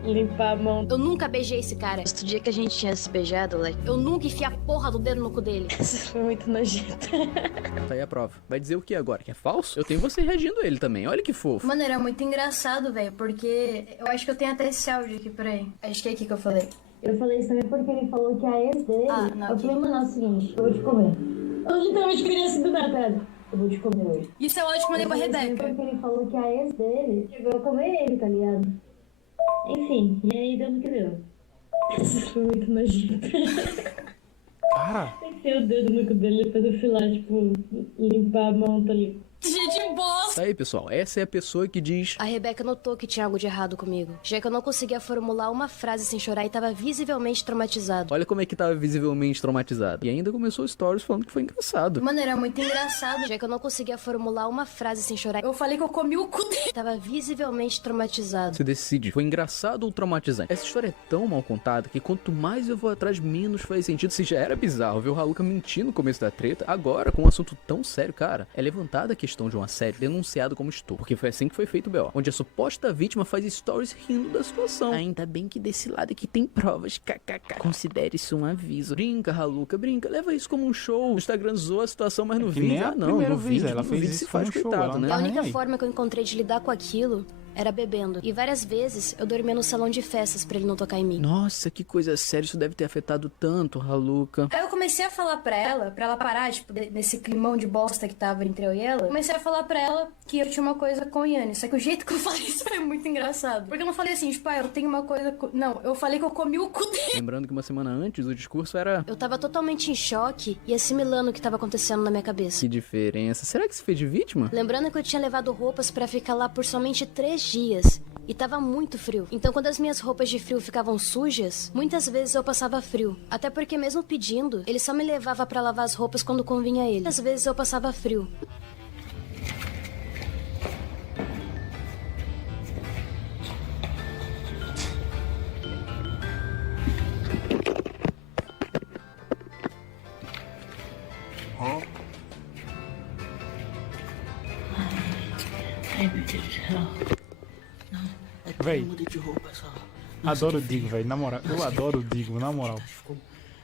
limpar a mão. Eu nunca beijei esse cara. No dia que a gente tinha se beijado, like, eu nunca enfiei a porra do dedo no cu dele. Isso foi muito nojento. Tá aí a prova. Vai dizer o que agora? Que é falso? Eu tenho você reagindo a ele também, olha que fofo. Mano, era muito engraçado, velho, porque eu acho que eu tenho até esse áudio aqui, peraí. Acho que é aqui que eu falei. Eu falei isso também porque ele falou que a ex dele... Ah, não, eu falei, mano, é o seguinte, eu vou te comer. Eu literalmente queria assim do nada, cara. Eu vou te comer hoje. Isso é o áudio que eu mandei pra Rebeca. Porque ele falou que a ex dele chegou a comer ele, tá ligado? Enfim, e aí deu no que deu. Isso foi muito nojento. Cara, Eu enfiei o dedo no cu dele, depois eu fui lá, tipo, limpar a mão, tá ligado? Gente boa! Tá aí, pessoal, essa é a pessoa que diz... A Rebeca notou que tinha algo de errado comigo, já que eu não conseguia formular uma frase sem chorar e tava visivelmente traumatizado. Olha como é que tava visivelmente traumatizado. E ainda começou stories falando que foi engraçado. Mano, era muito engraçado, já que eu não conseguia formular uma frase sem chorar. Eu falei que eu comi o cu dele. Tava visivelmente traumatizado. Você decide, foi engraçado ou traumatizante? Essa história é tão mal contada que quanto mais eu vou atrás, menos faz sentido. Se já era bizarro ver o Haluka mentir no começo da treta, agora, com um assunto tão sério, cara, é levantada a questão de um assédio denunciado como estupro. Porque foi assim que foi feito o BO, onde a suposta vítima faz stories rindo da situação. Ainda bem que desse lado aqui tem provas, kkk. Considere isso um aviso. Brinca, Haluka, brinca. Leva isso como um show. O Instagram zoou a situação, mas no que vídeo, nem a primeira vez, ela fez isso como um show, coitado, ela não né? tá A nem única aí. forma que eu encontrei de lidar com aquilo era bebendo. E várias vezes eu dormia no salão de festas pra ele não tocar em mim. Nossa, que coisa séria, isso deve ter afetado tanto, Haluka. Aí eu comecei a falar pra ela parar, tipo, nesse climão de bosta que tava entre eu e ela. Comecei a falar pra ela que eu tinha uma coisa com o Yanni. Só que o jeito que eu falei isso foi muito engraçado. Porque eu não falei assim, tipo, eu tenho uma coisa com... Não, eu falei que eu comi o cu dele. Lembrando que uma semana antes o discurso era... Eu tava totalmente em choque e assimilando o que tava acontecendo na minha cabeça. Que diferença. Será que se fez de vítima? Lembrando que eu tinha levado roupas pra ficar lá por somente 3 dias. E tava muito frio. Então quando as minhas roupas de frio ficavam sujas, muitas vezes eu passava frio. Até porque mesmo pedindo, ele só me levava pra lavar as roupas quando convinha a ele. Às vezes eu passava frio. Ai, meu Deus do céu. Véi, Mudei de roupa só. adoro o Digo, velho, na moral. Eu adoro o Digo, na moral.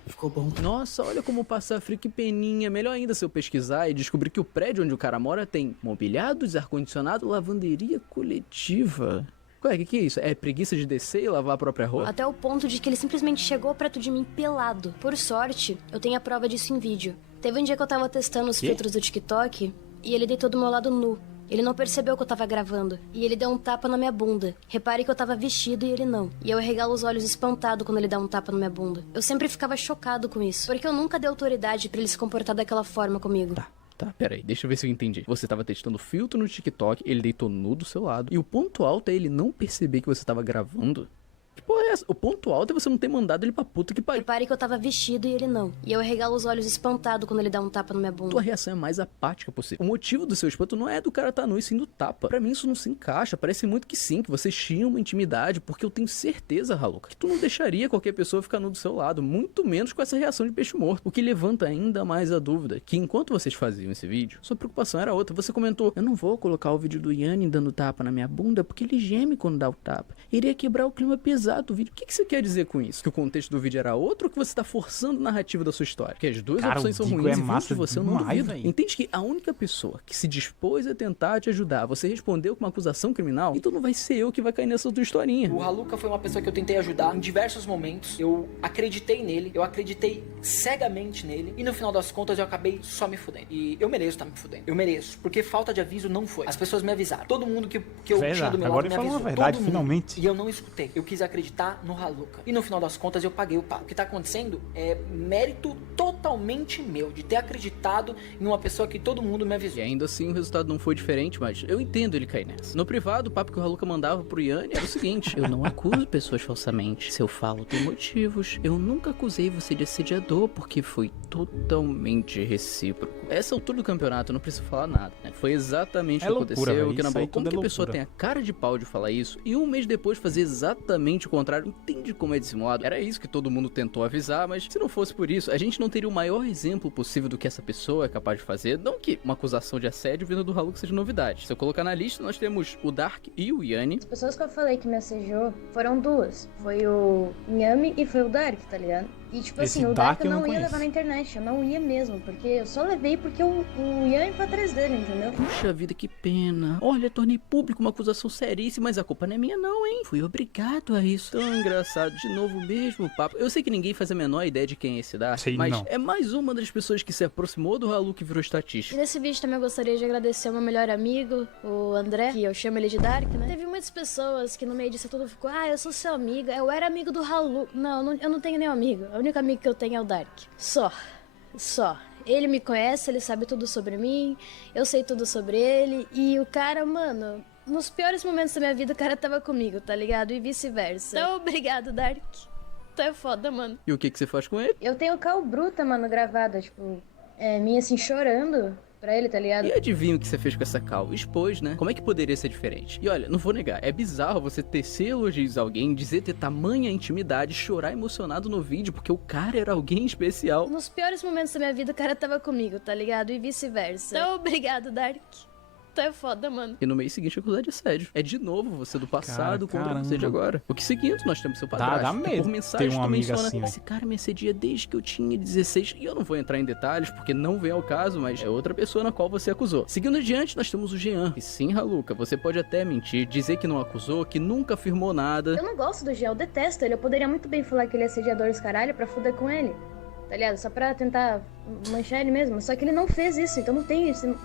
Ficou bom. Nossa, olha como passa frio, que peninha. Melhor ainda se eu pesquisar e descobrir que o prédio onde o cara mora tem mobiliados, ar-condicionado, lavanderia coletiva. Ué, que é isso? É preguiça de descer e lavar a própria roupa? Até o ponto de que ele simplesmente chegou perto de mim pelado. Por sorte, eu tenho a prova disso em vídeo. Teve um dia que eu tava testando os filtros do TikTok e ele deitou do meu lado nu. Ele não percebeu que eu tava gravando. E ele deu um tapa na minha bunda. Repare que eu tava vestido e ele não. E eu arregalo os olhos espantado quando ele dá um tapa na minha bunda. Eu sempre ficava chocado com isso. Porque eu nunca dei autoridade pra ele se comportar daquela forma comigo. Tá, pera aí, deixa eu ver se eu entendi. Você tava testando filtro no TikTok, ele deitou nu do seu lado. E o ponto alto é ele não perceber que você tava gravando? Que porra é essa? O ponto alto é você não ter mandado ele pra puta que pariu. Repare que eu tava vestido e ele não. E eu arregalo os olhos espantado quando ele dá um tapa na minha bunda. Tua reação é mais apática possível. O motivo do seu espanto não é do cara tá nu e sim do tapa. Pra mim isso não se encaixa. Parece muito que sim, que vocês tinham uma intimidade, porque eu tenho certeza, Haluka, que tu não deixaria qualquer pessoa ficar nu do seu lado, muito menos com essa reação de peixe morto. O que levanta ainda mais a dúvida, que enquanto vocês faziam esse vídeo, sua preocupação era outra. Você comentou, eu não vou colocar o vídeo do Yanni dando tapa na minha bunda, porque ele geme quando dá o tapa. Iria quebrar o clima pesado exato vídeo. O que você quer dizer com isso? Que o contexto do vídeo era outro ou que você tá forçando a narrativa da sua história? Que as duas opções são ruins e vindo de você eu não duvido. Entende que a única pessoa que se dispôs a tentar te ajudar, você respondeu com uma acusação criminal, então não vai ser eu que vai cair nessa tua historinha. O Haluka foi uma pessoa que eu tentei ajudar em diversos momentos. Eu acreditei nele, eu acreditei cegamente nele e no final das contas eu acabei só me fudendo. E eu mereço estar me fudendo. Eu mereço, porque falta de aviso não foi. As pessoas me avisaram. Todo mundo que eu tinha do meu lado me avisou. Verdade, finalmente. E eu não escutei. Eu quis acreditar no Haluka. E no final das contas eu paguei o pau. O que tá acontecendo é mérito totalmente meu, de ter acreditado em uma pessoa que todo mundo me avisou. E ainda assim o resultado não foi diferente, mas eu entendo ele cair nessa. No privado, o papo que o Haluka mandava pro Yanni era o seguinte: eu não acuso pessoas falsamente. Se eu falo, tem motivos. Eu nunca acusei você de assediador, porque foi totalmente recíproco. Essa altura do campeonato, eu não preciso falar nada, né? Foi exatamente o que aconteceu. Que na boa, como que a pessoa tem a cara de pau de falar isso e um mês depois fazer exatamente o contrário? Entende como é dissimulado? Era isso que todo mundo tentou avisar, mas se não fosse por isso, a gente não teria o maior exemplo possível do que essa pessoa é capaz de fazer. Não que uma acusação de assédio vindo do Haluka seja novidade. Se eu colocar na lista, nós temos o Dark e o Yanni. As pessoas que eu falei que me assediou foram duas. Foi o Nhami e foi o Dark, tá ligado? E tipo assim, o Dark eu não ia levar na internet, eu não ia mesmo, porque eu só levei porque o Yanni foi atrás dele, entendeu? Puxa vida, que pena. Olha, tornei público uma acusação seríssima, mas a culpa não é minha não, hein? Fui obrigado a isso. Tão engraçado, de novo o mesmo papo. Eu sei que ninguém faz a menor ideia de quem é esse Dark, mas não. É mais uma das pessoas que se aproximou do Haluka e virou estatística. E nesse vídeo também eu gostaria de agradecer ao meu melhor amigo, o André, que eu chamo ele de Dark, né? Teve muitas pessoas que no meio disso tudo ficou, eu sou seu amigo, eu era amigo do Haluka. Não, eu não tenho nenhum amigo. O único amigo que eu tenho é o Dark. Só. Ele me conhece, ele sabe tudo sobre mim, eu sei tudo sobre ele, e o cara, mano, nos piores momentos da minha vida o cara tava comigo, tá ligado? E vice-versa. Então, obrigado, Dark. Tu é foda, mano. E o que você faz com ele? Eu tenho cal bruta, mano, gravada, tipo, minha assim, chorando pra ele, tá ligado? E adivinha o que você fez com essa cal? Expôs, né? Como é que poderia ser diferente? E olha, não vou negar, é bizarro você tecer elogios a alguém, dizer ter tamanha intimidade, chorar emocionado no vídeo, porque o cara era alguém especial. Nos piores momentos da minha vida o cara tava comigo, tá ligado? E vice-versa. Então, obrigado, Dark. Tu é foda, mano. E no mês seguinte acusar de assédio. É de novo você do passado contra você de agora. O que seguinte, nós temos seu padrasto. Dá medo por mensagem ter uma amiga assim, esse cara me assedia desde que eu tinha 16. E eu não vou entrar em detalhes, porque não vem ao caso, mas é outra pessoa na qual você acusou. Seguindo adiante, nós temos o Jean. E sim, Haluka, você pode até mentir, dizer que não acusou, que nunca afirmou nada. Eu não gosto do Jean, eu detesto ele. Eu poderia muito bem falar que ele é assediador dos caralho pra fuder com ele. Tá ligado? Só pra tentar manchar ele mesmo. Só que ele não fez isso, então não tem isso.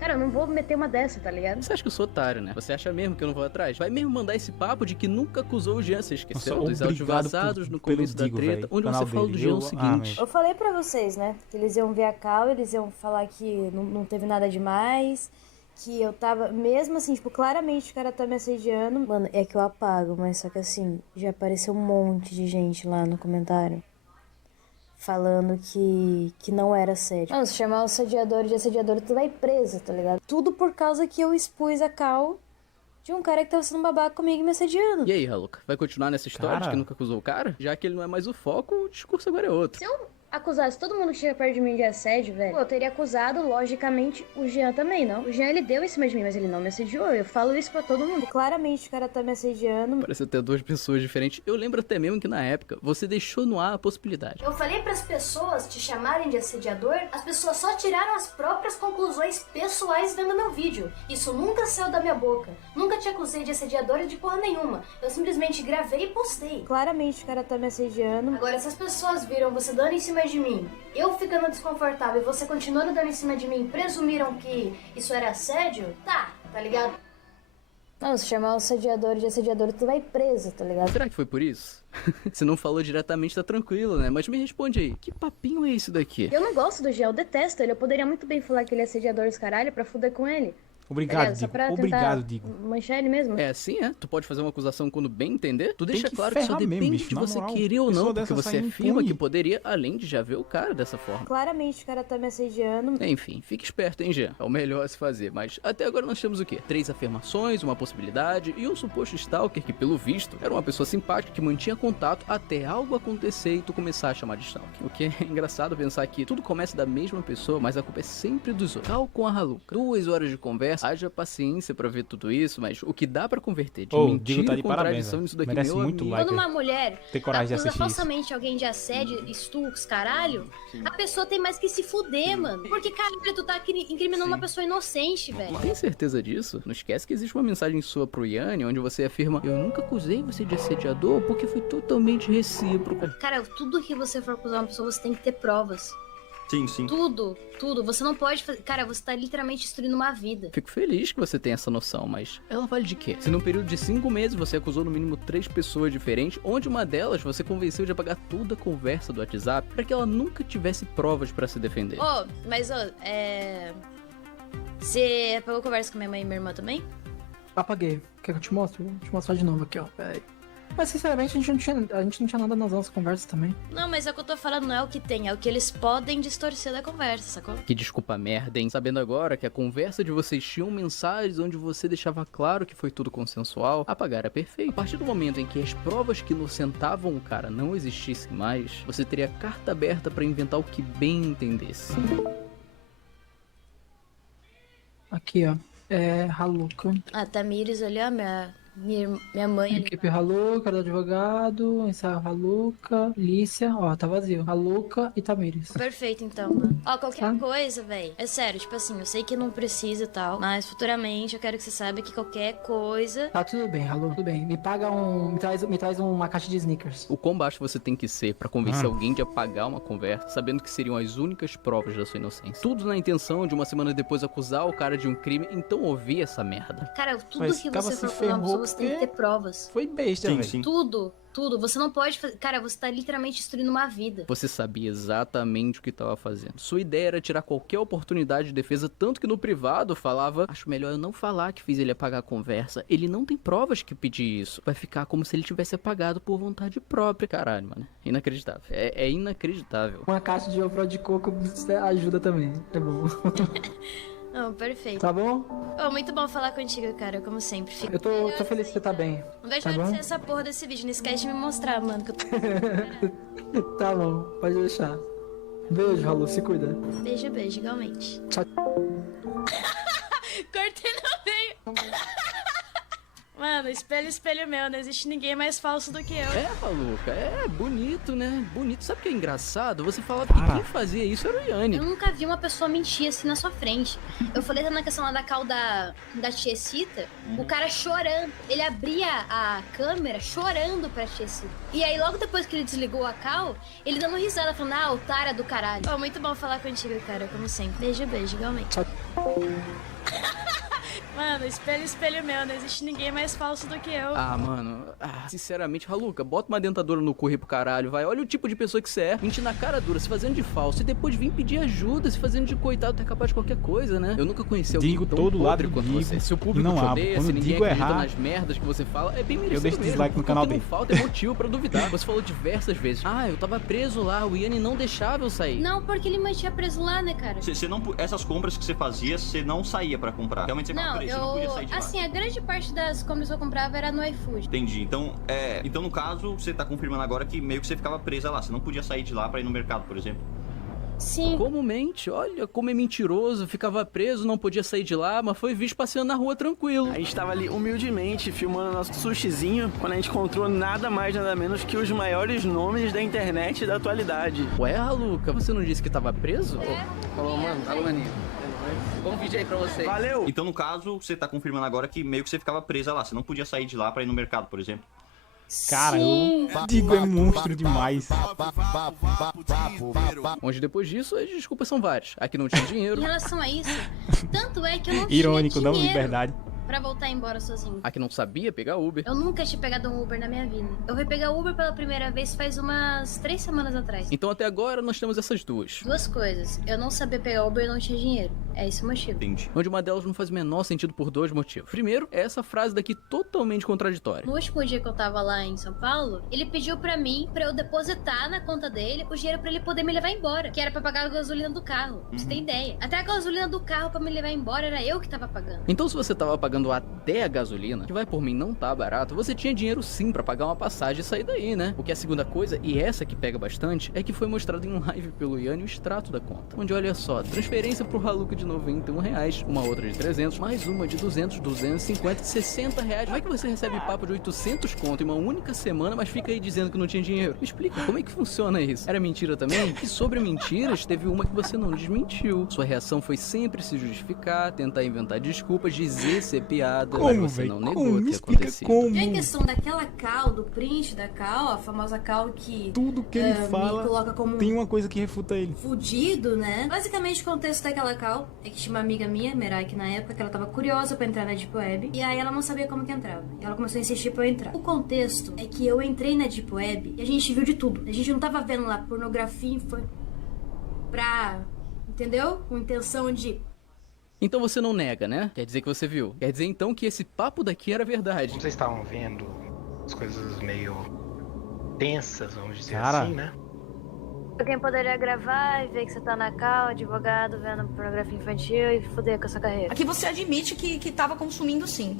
Cara, eu não vou meter uma dessa, tá ligado? Você acha que eu sou otário, né? Você acha mesmo que eu não vou atrás? Vai mesmo mandar esse papo de que nunca acusou o Jean. Você esqueceu dos áudios vazados no começo da treta, onde você fala do Jean o seguinte. Eu falei pra vocês, né? Que eles iam ver a Cal, eles iam falar que não teve nada demais, que eu tava... Mesmo assim, tipo, claramente o cara tá me assediando. Mano, é que eu apago, mas só que assim, já apareceu um monte de gente lá no comentário falando que não era assédio. Não, se chamar o assediador de assediador, tu vai preso, tá ligado? Tudo por causa que eu expus a Cal de um cara que tava sendo babaca comigo e me assediando. E aí, Haluka, vai continuar nessa história de que nunca acusou o cara? Já que ele não é mais o foco, o discurso agora é outro. Se eu acusasse todo mundo que chega perto de mim de assédio, velho, eu teria acusado, logicamente, o Jean também, não? O Jean, ele deu em cima de mim, mas ele não me assediou. Eu falo isso pra todo mundo. Claramente o cara tá me assediando. Parece até duas pessoas diferentes. Eu lembro até mesmo que na época, você deixou no ar a possibilidade. Eu falei pras pessoas te chamarem de assediador, as pessoas só tiraram as próprias conclusões pessoais vendo meu vídeo. Isso nunca saiu da minha boca. Nunca te acusei de assediador e de porra nenhuma. Eu simplesmente gravei e postei. Claramente o cara tá me assediando. Agora, se as pessoas viram você dando em cima de mim, eu ficando desconfortável e você continuando dando em cima de mim, presumiram que isso era assédio? Tá ligado? Não, se chamar o assediador de assediador, tu vai preso, tá ligado? Será que foi por isso? Se não falou diretamente, tá tranquilo, né? Mas me responde aí, que papinho é esse daqui? Eu não gosto do Jean, eu detesto ele. Eu poderia muito bem falar que ele é assediador dos caralho pra fuder com ele. Obrigado, Digo. Obrigado, Digo. Manchar ele mesmo. É assim, é? Tu pode fazer uma acusação quando bem entender? Tu deixa claro que só depende de você querer ou não, porque você afirma que poderia, além de já ver o cara dessa forma. Claramente o cara tá me assediando. Enfim, fique esperto, hein, Jean? É o melhor a se fazer. Mas até agora nós temos o quê? 3 afirmações, uma possibilidade e um suposto stalker que, pelo visto, era uma pessoa simpática que mantinha contato até algo acontecer e tu começar a chamar de stalker. O que é engraçado pensar que tudo começa da mesma pessoa, mas a culpa é sempre dos outros. Tal com a Haluka. 2 horas de conversa conversa. Haja paciência pra ver tudo isso, mas o que dá pra converter de Digo, mentira tá e de parabéns, contradição velho. nisso daqui, Merece meu muito amigo. like. Quando uma mulher Ter coragem de acusa assistir falsamente alguém de assédio, estupros, caralho, a pessoa tem mais que se fuder, mano. Porque, caralho, tu tá incriminando uma pessoa inocente, velho. Tem certeza disso? Não esquece que existe uma mensagem sua pro Yanni, onde você afirma: eu nunca acusei você de assediador porque foi totalmente recíproco. Cara, tudo que você for acusar uma pessoa, você tem que ter provas. Sim, sim. Tudo. Você não pode fazer... Cara, você tá literalmente destruindo uma vida. Fico feliz que você tenha essa noção, mas ela vale de quê? Se num período de 5 meses você acusou no mínimo 3 pessoas diferentes, onde uma delas você convenceu de apagar toda a conversa do WhatsApp pra que ela nunca tivesse provas pra se defender. Você apagou conversa com minha mãe e minha irmã também? Apaguei. Quer que eu te mostre? Vou te mostrar de novo aqui, ó. Pera aí. Mas sinceramente, a gente não tinha nada nas nossas conversas também. Não, mas é o que eu tô falando, não é o que tem, é o que eles podem distorcer da conversa, sacou? Que desculpa merda, hein? Sabendo agora que a conversa de vocês tinham mensagens onde você deixava claro que foi tudo consensual, apagar é perfeito. A partir do momento em que as provas que inocentavam o cara não existissem mais, você teria carta aberta pra inventar o que bem entendesse. Aqui, ó. Haluka. A Tamires ali, ó, minha mãe ali. Equipe Haluka, do advogado, ensaio Haluka, Lícia, ó, tá vazio. Haluka e Tamires. Perfeito, então, mano. Ó, qualquer coisa, véi. É sério, tipo assim, eu sei que não precisa e tal, mas futuramente eu quero que você saiba que qualquer coisa... Tá tudo bem, Haluka, tudo bem. Me paga me traz uma caixa de sneakers. O quão baixo você tem que ser pra convencer alguém de apagar uma conversa, sabendo que seriam as únicas provas da sua inocência. Tudo na intenção de uma semana depois acusar o cara de um crime, então ouvir essa merda. Cara, tudo que você for falar uma pessoa, você tem que ter provas. Foi besta, velho. Tudo. Você não pode fazer... Cara, você tá literalmente destruindo uma vida. Você sabia exatamente o que estava fazendo. Sua ideia era tirar qualquer oportunidade de defesa, tanto que no privado falava: acho melhor eu não falar que fiz ele apagar a conversa. Ele não tem provas que pedi isso. Vai ficar como se ele tivesse apagado por vontade própria. Caralho, mano. Inacreditável. É inacreditável. Uma caixa de ovo de coco ajuda também. É bom. Não, perfeito. Tá bom? Oh, muito bom falar contigo, cara, como sempre. Eu tô feliz que você tá bem. Não deixa de ser essa porra desse vídeo, não esquece de me mostrar, mano, que eu tô... Tá bom, pode deixar. Beijo, Ralu, se cuida. Beijo, igualmente. Tchau. Cortei no meio. Mano, espelho meu, não existe ninguém mais falso do que eu. Maluca, bonito, né? Bonito. Sabe o que é engraçado? Você falava que quem fazia isso era o Yanni. Eu nunca vi uma pessoa mentir assim na sua frente. Eu falei na questão lá da cal da Tiecita, o cara chorando. Ele abria a câmera chorando pra Tiecita. E aí, logo depois que ele desligou a cal, ele dando risada, falando: otária do caralho. Oh, muito bom falar contigo, cara, como sempre. Beijo, igualmente. Tchau. Mano, espelho meu, não existe ninguém mais falso do que eu. Mano, sinceramente, Haluka, bota uma dentadura no curry pro caralho, vai. Olha o tipo de pessoa que você é, mentir na cara dura, se fazendo de falso, e depois vir pedir ajuda, se fazendo de coitado, tá capaz de qualquer coisa, né? Eu nunca conheci alguém tão todo lado quanto digo, você. Se o público não te abro. odeia, Quando se ninguém digo acredita errar, nas merdas que você fala, é bem merecido eu deixo mesmo. dislike no canal dele. Não falta motivo pra duvidar. Você falou diversas vezes: eu tava preso lá, o Yanni não deixava eu sair. Não, porque ele mantinha preso lá, né, cara? Você não, essas compras que você fazia, você não saía pra comprar. Realmente você ficava preso, você não podia sair de lá. Assim, a grande parte das compras que eu comprava era no iFood. Entendi. Então, no caso, você tá confirmando agora que meio que você ficava presa lá. Você não podia sair de lá pra ir no mercado, por exemplo. Sim. Como mente? Olha como é mentiroso. Ficava preso, não podia sair de lá, mas foi visto passeando na rua tranquilo. A gente tava ali humildemente filmando nosso sushizinho quando a gente encontrou nada mais, nada menos que os maiores nomes da internet da atualidade. Ué, Haluka, você não disse que tava preso? Falou, mano. Alô, maninho. Bom vídeo aí pra vocês. Valeu! Então, no caso, você tá confirmando agora que meio que você ficava presa lá. Você não podia sair de lá pra ir no mercado, por exemplo. Cara, o Digo é monstro demais. Onde depois disso, as desculpas são várias. Aqui não tinha dinheiro. Em relação a isso, tanto é que eu não Irônico, tinha não dinheiro liberdade. pra voltar embora sozinho. Aqui não sabia pegar Uber. Eu nunca tinha pegado um Uber na minha vida. Eu fui pegar Uber pela primeira vez faz umas 3 semanas atrás. Então até agora nós temos essas duas. Duas coisas. Eu não sabia pegar Uber e não tinha dinheiro. É esse o motivo. Entendi. Onde uma delas não faz o menor sentido por 2 motivos. Primeiro, é essa frase daqui totalmente contraditória. No último dia que eu tava lá em São Paulo, ele pediu pra mim, pra eu depositar na conta dele o dinheiro pra ele poder me levar embora. Que era pra pagar a gasolina do carro. Pra você ter ideia. Até a gasolina do carro pra me levar embora era eu que tava pagando. Então se você tava pagando até a gasolina, que vai por mim não tá barato, você tinha dinheiro sim pra pagar uma passagem e sair daí, né? Porque a segunda coisa, e essa que pega bastante, é que foi mostrado em live pelo Yanni o extrato da conta. Onde olha só, transferência pro Haluka de R$91, uma outra de 300, mais uma de 200, 250, R$60. Como é que você recebe papo de 800 conto em uma única semana, mas fica aí dizendo que não tinha dinheiro? Me explica, como é que funciona isso? Era mentira também? E sobre mentiras, teve uma que você não desmentiu. Sua reação foi sempre se justificar, tentar inventar desculpas, dizer ser piada, mas você não negou ter acontecido. E a questão daquela cal, do print da cal, a famosa cal que tudo que ele fala me coloca como tem uma coisa que refuta ele. Fudido, né? Basicamente o contexto daquela cal é que tinha uma amiga minha, Merai, que na época que ela tava curiosa pra entrar na Deep Web, e aí ela não sabia como que entrava. E ela começou a insistir pra eu entrar. O contexto é que eu entrei na Deep Web e a gente viu de tudo. A gente não tava vendo lá pornografia infantil pra... entendeu? Com intenção de... Então você não nega, né? Quer dizer que você viu. Quer dizer então que esse papo daqui era verdade. Vocês estavam vendo as coisas meio tensas, vamos dizer Cara. assim, né? Alguém poderia gravar e ver que você tá na cal, advogado, vendo pornografia infantil e foder com a sua carreira. Aqui você admite que tava consumindo sim.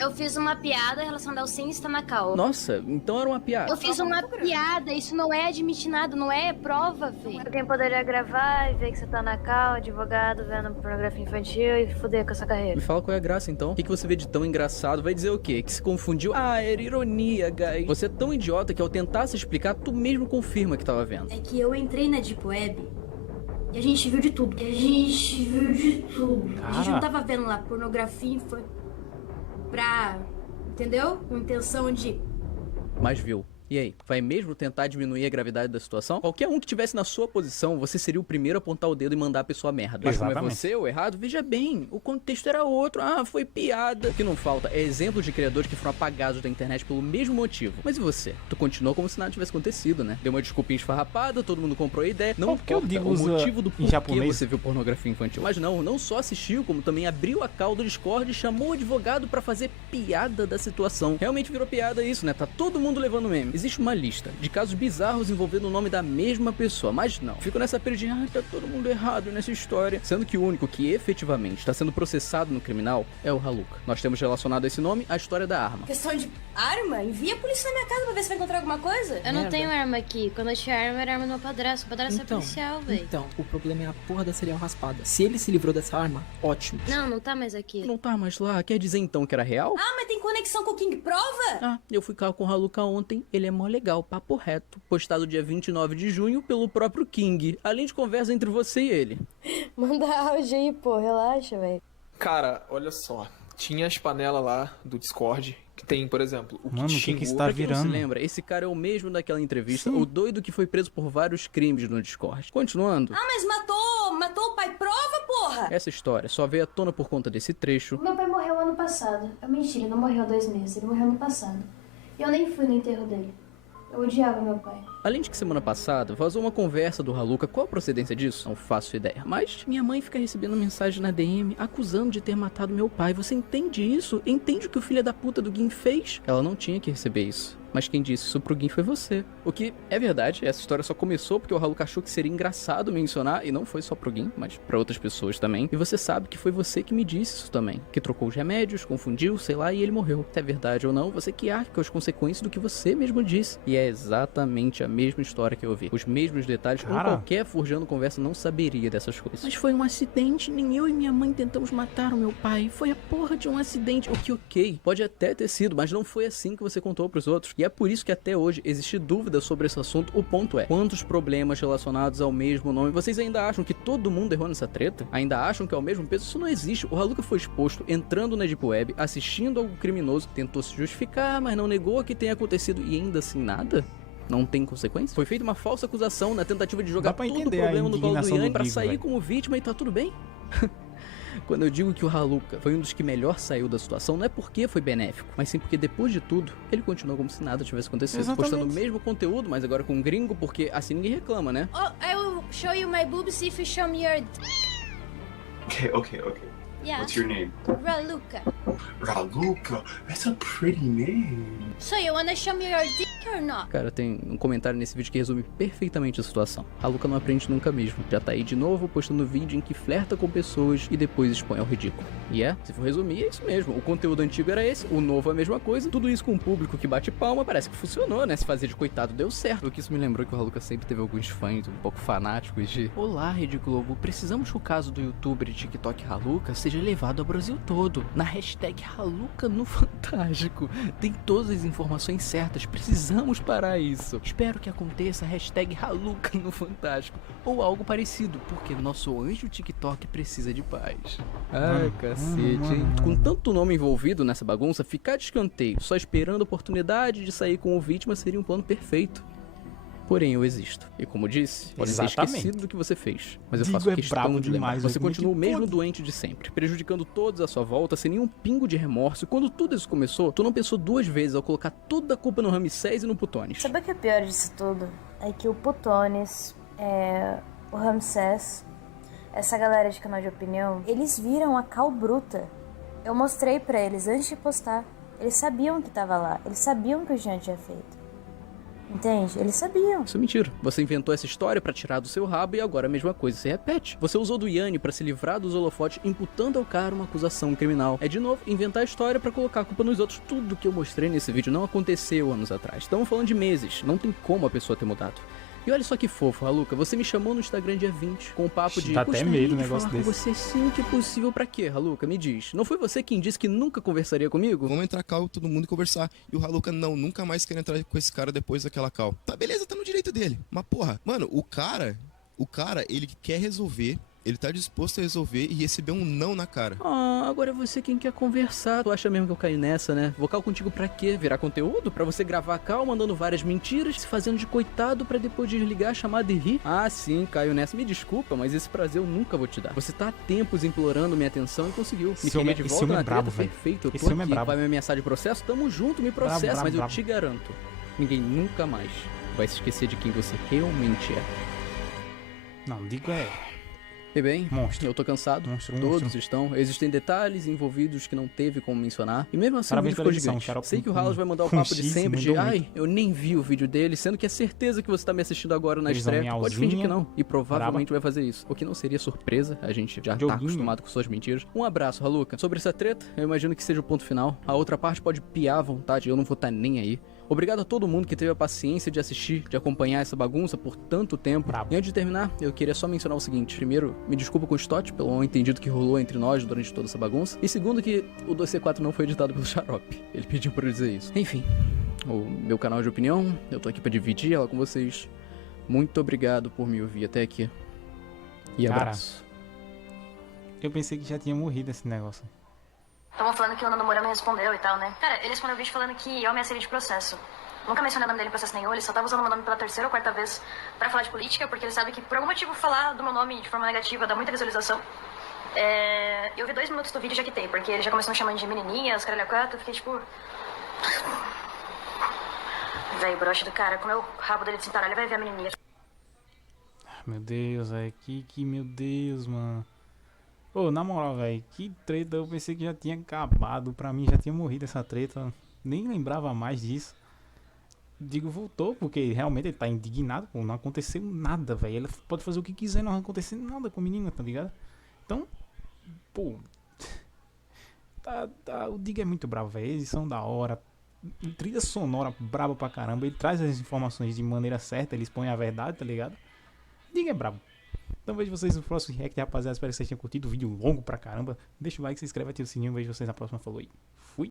Eu fiz uma piada relacionada ao sim estar na cal. Nossa, então era uma piada. Eu fiz uma piada, isso não é admitir nada, não é prova, velho. Alguém poderia gravar e ver que você tá na cal, advogado, vendo pornografia infantil e foder com a sua carreira. Me fala qual é a graça então. O que você vê de tão engraçado? Vai dizer o quê? Que se confundiu? Ah, era ironia, guys. Você é tão idiota que ao tentar se explicar, tu mesmo confirma que tava vendo. É que eu entrei na Deep Web e a gente viu de tudo. A gente não tava vendo lá pornografia infantil pra... entendeu? Com intenção de... Mas viu. E aí, vai mesmo tentar diminuir a gravidade da situação? Qualquer um que estivesse na sua posição, você seria o primeiro a apontar o dedo e mandar a pessoa merda. Mas como é você ou errado, veja bem, o contexto era outro. Ah, foi piada. O que não falta é exemplos de criadores que foram apagados da internet pelo mesmo motivo. Mas e você? Tu continuou como se nada tivesse acontecido, né? Deu uma desculpinha esfarrapada, todo mundo comprou a ideia. Não importa o motivo do porquê você viu pornografia infantil. Mas não só assistiu, como também abriu a call do Discord e chamou o advogado pra fazer piada da situação. Realmente virou piada isso, né? Tá todo mundo levando meme. Existe uma lista de casos bizarros envolvendo o nome da mesma pessoa, mas não. Fico nessa pira de, tá todo mundo errado nessa história, sendo que o único que efetivamente está sendo processado no criminal é o Haluka. Nós temos relacionado a esse nome a história da arma. Questão de arma? Envia a polícia na minha casa pra ver se vai encontrar alguma coisa? Eu não tenho arma aqui. Quando eu tinha arma, era arma do meu padrasto. O padrasto é policial, velho. Então, o problema é a porra da cereal raspada. Se ele se livrou dessa arma, ótimo. Não tá mais aqui. Não tá mais lá. Quer dizer então que era real? Ah, mas tem conexão com o King Prova? Ah, eu fui cá com o Haluka ontem. Ele é mó legal, papo reto. Postado dia 29 de junho pelo próprio King. Além de conversa entre você e ele. Manda áudio aí, pô. Relaxa, velho. Cara, olha só. Tinha as panelas lá do Discord, que tem, por exemplo, o Mano, que o que está virando? Não se lembra, esse cara é o mesmo daquela entrevista, o doido que foi preso por vários crimes no Discord. Continuando. Ah, mas matou o pai prova, porra! Essa história só veio à tona por conta desse trecho. Meu pai morreu ano passado. É mentira, ele não morreu há 2 meses. Ele morreu ano passado. E eu nem fui no enterro dele. Eu odiava meu pai. Além de que semana passada vazou uma conversa do Haluka. Qual a procedência disso? Não faço ideia. Mas minha mãe fica recebendo mensagem na DM acusando de ter matado meu pai. Você entende isso? Entende o que o filho da puta do Gin fez? Ela não tinha que receber isso. Mas quem disse isso pro Gin foi você. O que é verdade, essa história só começou porque o Haluka achou que seria engraçado mencionar, e não foi só pro Gin, mas pra outras pessoas também. E você sabe que foi você que me disse isso também. Que trocou os remédios, confundiu, sei lá, e ele morreu. Se é verdade ou não, você que arca com as consequências do que você mesmo disse. E é exatamente a mesma história que eu vi. Os mesmos detalhes, como qualquer forjando conversa não saberia dessas coisas. Mas foi um acidente, nem eu e minha mãe tentamos matar o meu pai. Foi a porra de um acidente. O que ok, pode até ter sido, mas não foi assim que você contou pros outros. E é por isso que até hoje existe dúvida sobre esse assunto. O ponto é, quantos problemas relacionados ao mesmo nome vocês ainda acham que todo mundo errou nessa treta? Ainda acham que é o mesmo peso? Isso não existe. O Haluka foi exposto entrando na Deep Web, assistindo algo criminoso, tentou se justificar, mas não negou que tenha acontecido e ainda assim nada? Não tem consequência? Foi feita uma falsa acusação na tentativa de jogar todo o problema no colo do Yanni pra sair como vítima e tá tudo bem? Quando eu digo que o Haluka foi um dos que melhor saiu da situação, não é porque foi benéfico, mas sim porque depois de tudo, ele continuou como se nada tivesse acontecido. Exatamente. Postando o mesmo conteúdo, mas agora com um gringo, porque assim ninguém reclama, né? Oh, I will show you my boobs if you show me your... Okay. Yeah. What's your name? Raluka. Raluka? That's a pretty name. So you wanna show me your dick Cara, tem um comentário nesse vídeo que resume perfeitamente a situação. A Luca não aprende nunca mesmo. Já tá aí de novo postando vídeo em que flerta com pessoas e depois expõe ao ridículo. E se for resumir, é isso mesmo. O conteúdo antigo era esse, o novo é a mesma coisa. Tudo isso com um público que bate palma, parece que funcionou, né? Se fazer de coitado deu certo. O que isso me lembrou que o Haluca sempre teve alguns fãs um pouco fanáticos de: olá, Rede Globo, precisamos que o caso do youtuber e TikTok Haluca seja levado ao Brasil todo. Na hashtag Haluca no Fantástico. Tem todas as informações certas, precisamos parar isso. Espero que aconteça a hashtag Haluca no Fantástico. Ou algo parecido, porque nosso anjo TikTok precisa de paz. Ai, cacete, hein? Com tanto nome envolvido nessa bagunça, ficar de escanteio, só esperando a oportunidade de sair com o vítima seria um plano perfeito. Porém, eu existo. E como disse, pode ser esquecido do que você fez. Mas eu faço questão de lembrar. Você continua o mesmo doente de sempre, prejudicando todos à sua volta, sem nenhum pingo de remorso. E quando tudo isso começou, tu não pensou duas vezes ao colocar toda a culpa no Ramsés e no Putones. Sabe o que é pior disso tudo? É que o Putones, o Ramsés, essa galera de canal de opinião, eles viram a cal bruta. Eu mostrei pra eles antes de postar. Eles sabiam que tava lá. Eles sabiam que o Jean tinha feito. Entende? Eles sabiam. Isso é mentira. Você inventou essa história pra tirar do seu rabo e agora a mesma coisa se repete. Você usou do Yanni pra se livrar dos holofotes, imputando ao cara uma acusação criminal. É de novo inventar a história pra colocar a culpa nos outros. Tudo que eu mostrei nesse vídeo não aconteceu anos atrás. Estamos falando de meses. Não tem como a pessoa ter mudado. E olha só que fofo, Haluca, você me chamou no Instagram dia 20 com o papo de... Dá até medo um negócio desse. Você sim que possível pra quê, Haluca? Me diz. Não foi você quem disse que nunca conversaria comigo? Vamos entrar call, todo mundo conversar. E o Haluca, não, nunca mais quer entrar com esse cara depois daquela call. Tá, beleza, tá no direito dele. Mas porra, mano, o cara, ele quer resolver... Ele tá disposto a resolver e receber um não na cara. Agora é você quem quer conversar. Tu acha mesmo que eu caí nessa, né? Vou cal contigo pra quê? Virar conteúdo? Pra você gravar a cal, mandando várias mentiras, se fazendo de coitado pra depois desligar a chamada e rir? Sim, caiu nessa. Me desculpa, mas esse prazer eu nunca vou te dar. Você tá há tempos implorando minha atenção e conseguiu. Me queria de volta na treta, perfeito. Eu tô aqui. Vai me ameaçar de processo? Tamo junto, me processa. Mas eu te garanto, ninguém nunca mais vai se esquecer de quem você realmente é. Não, digo E bem, monstro. Eu tô cansado, todos estão. Existem detalhes envolvidos que não teve como mencionar. E mesmo assim Parabéns o vídeo ficou gigante. Sei que o Halas vai mandar o papo de sempre de eu nem vi o vídeo dele, sendo que é certeza que você tá me assistindo agora na estreia. Pode fingir que não. E provavelmente vai fazer isso. O que não seria surpresa, a gente já tá acostumado com suas mentiras. Um abraço, Haluca. Sobre essa treta, eu imagino que seja o ponto final. A outra parte pode piar à vontade, eu não vou estar nem aí. Obrigado a todo mundo que teve a paciência de assistir, de acompanhar essa bagunça por tanto tempo. E antes de terminar, eu queria só mencionar o seguinte. Primeiro, me desculpa com o Stott pelo mal entendido que rolou entre nós durante toda essa bagunça. E segundo, que o 2C4 não foi editado pelo Xarope. Ele pediu pra eu dizer isso. Enfim, o meu canal de opinião, eu tô aqui pra dividir ela com vocês. Muito obrigado por me ouvir até aqui. E abraço. Eu pensei que já tinha morrido esse negócio. Estavam falando que o Nando Moura me respondeu e tal, né? Cara, ele respondeu o vídeo falando que eu ameacei de processo. Nunca mencionei o nome dele em processo nenhum, ele só tava usando o meu nome pela terceira ou quarta vez pra falar de política, porque ele sabe que por algum motivo falar do meu nome de forma negativa dá muita visualização. Eu vi 2 minutos do vídeo e já quitei, porque ele já começou me chamando de menininha, os caralho a quatro, eu fiquei tipo... Véi, broche do cara, como é o rabo dele desentaralha, ele vai ver a menininha. Meu Deus, velho, meu Deus, mano. Pô, na moral, velho, que treta, eu pensei que já tinha acabado, pra mim já tinha morrido essa treta, nem lembrava mais disso. Digo, voltou, porque realmente ele tá indignado, pô, não aconteceu nada, velho, ele pode fazer o que quiser, não vai acontecer nada com a menina, tá ligado? Então, pô, o Dig é muito bravo, velho, eles são da hora, trilha sonora brava pra caramba, ele traz as informações de maneira certa, ele expõe a verdade, tá ligado? Dig é bravo. Então vejo vocês no próximo react, rapaziada. Espero que vocês tenham curtido o vídeo longo pra caramba. Deixa o like, se inscreve, ativa o sininho. Vejo vocês na próxima. Falou aí. Fui.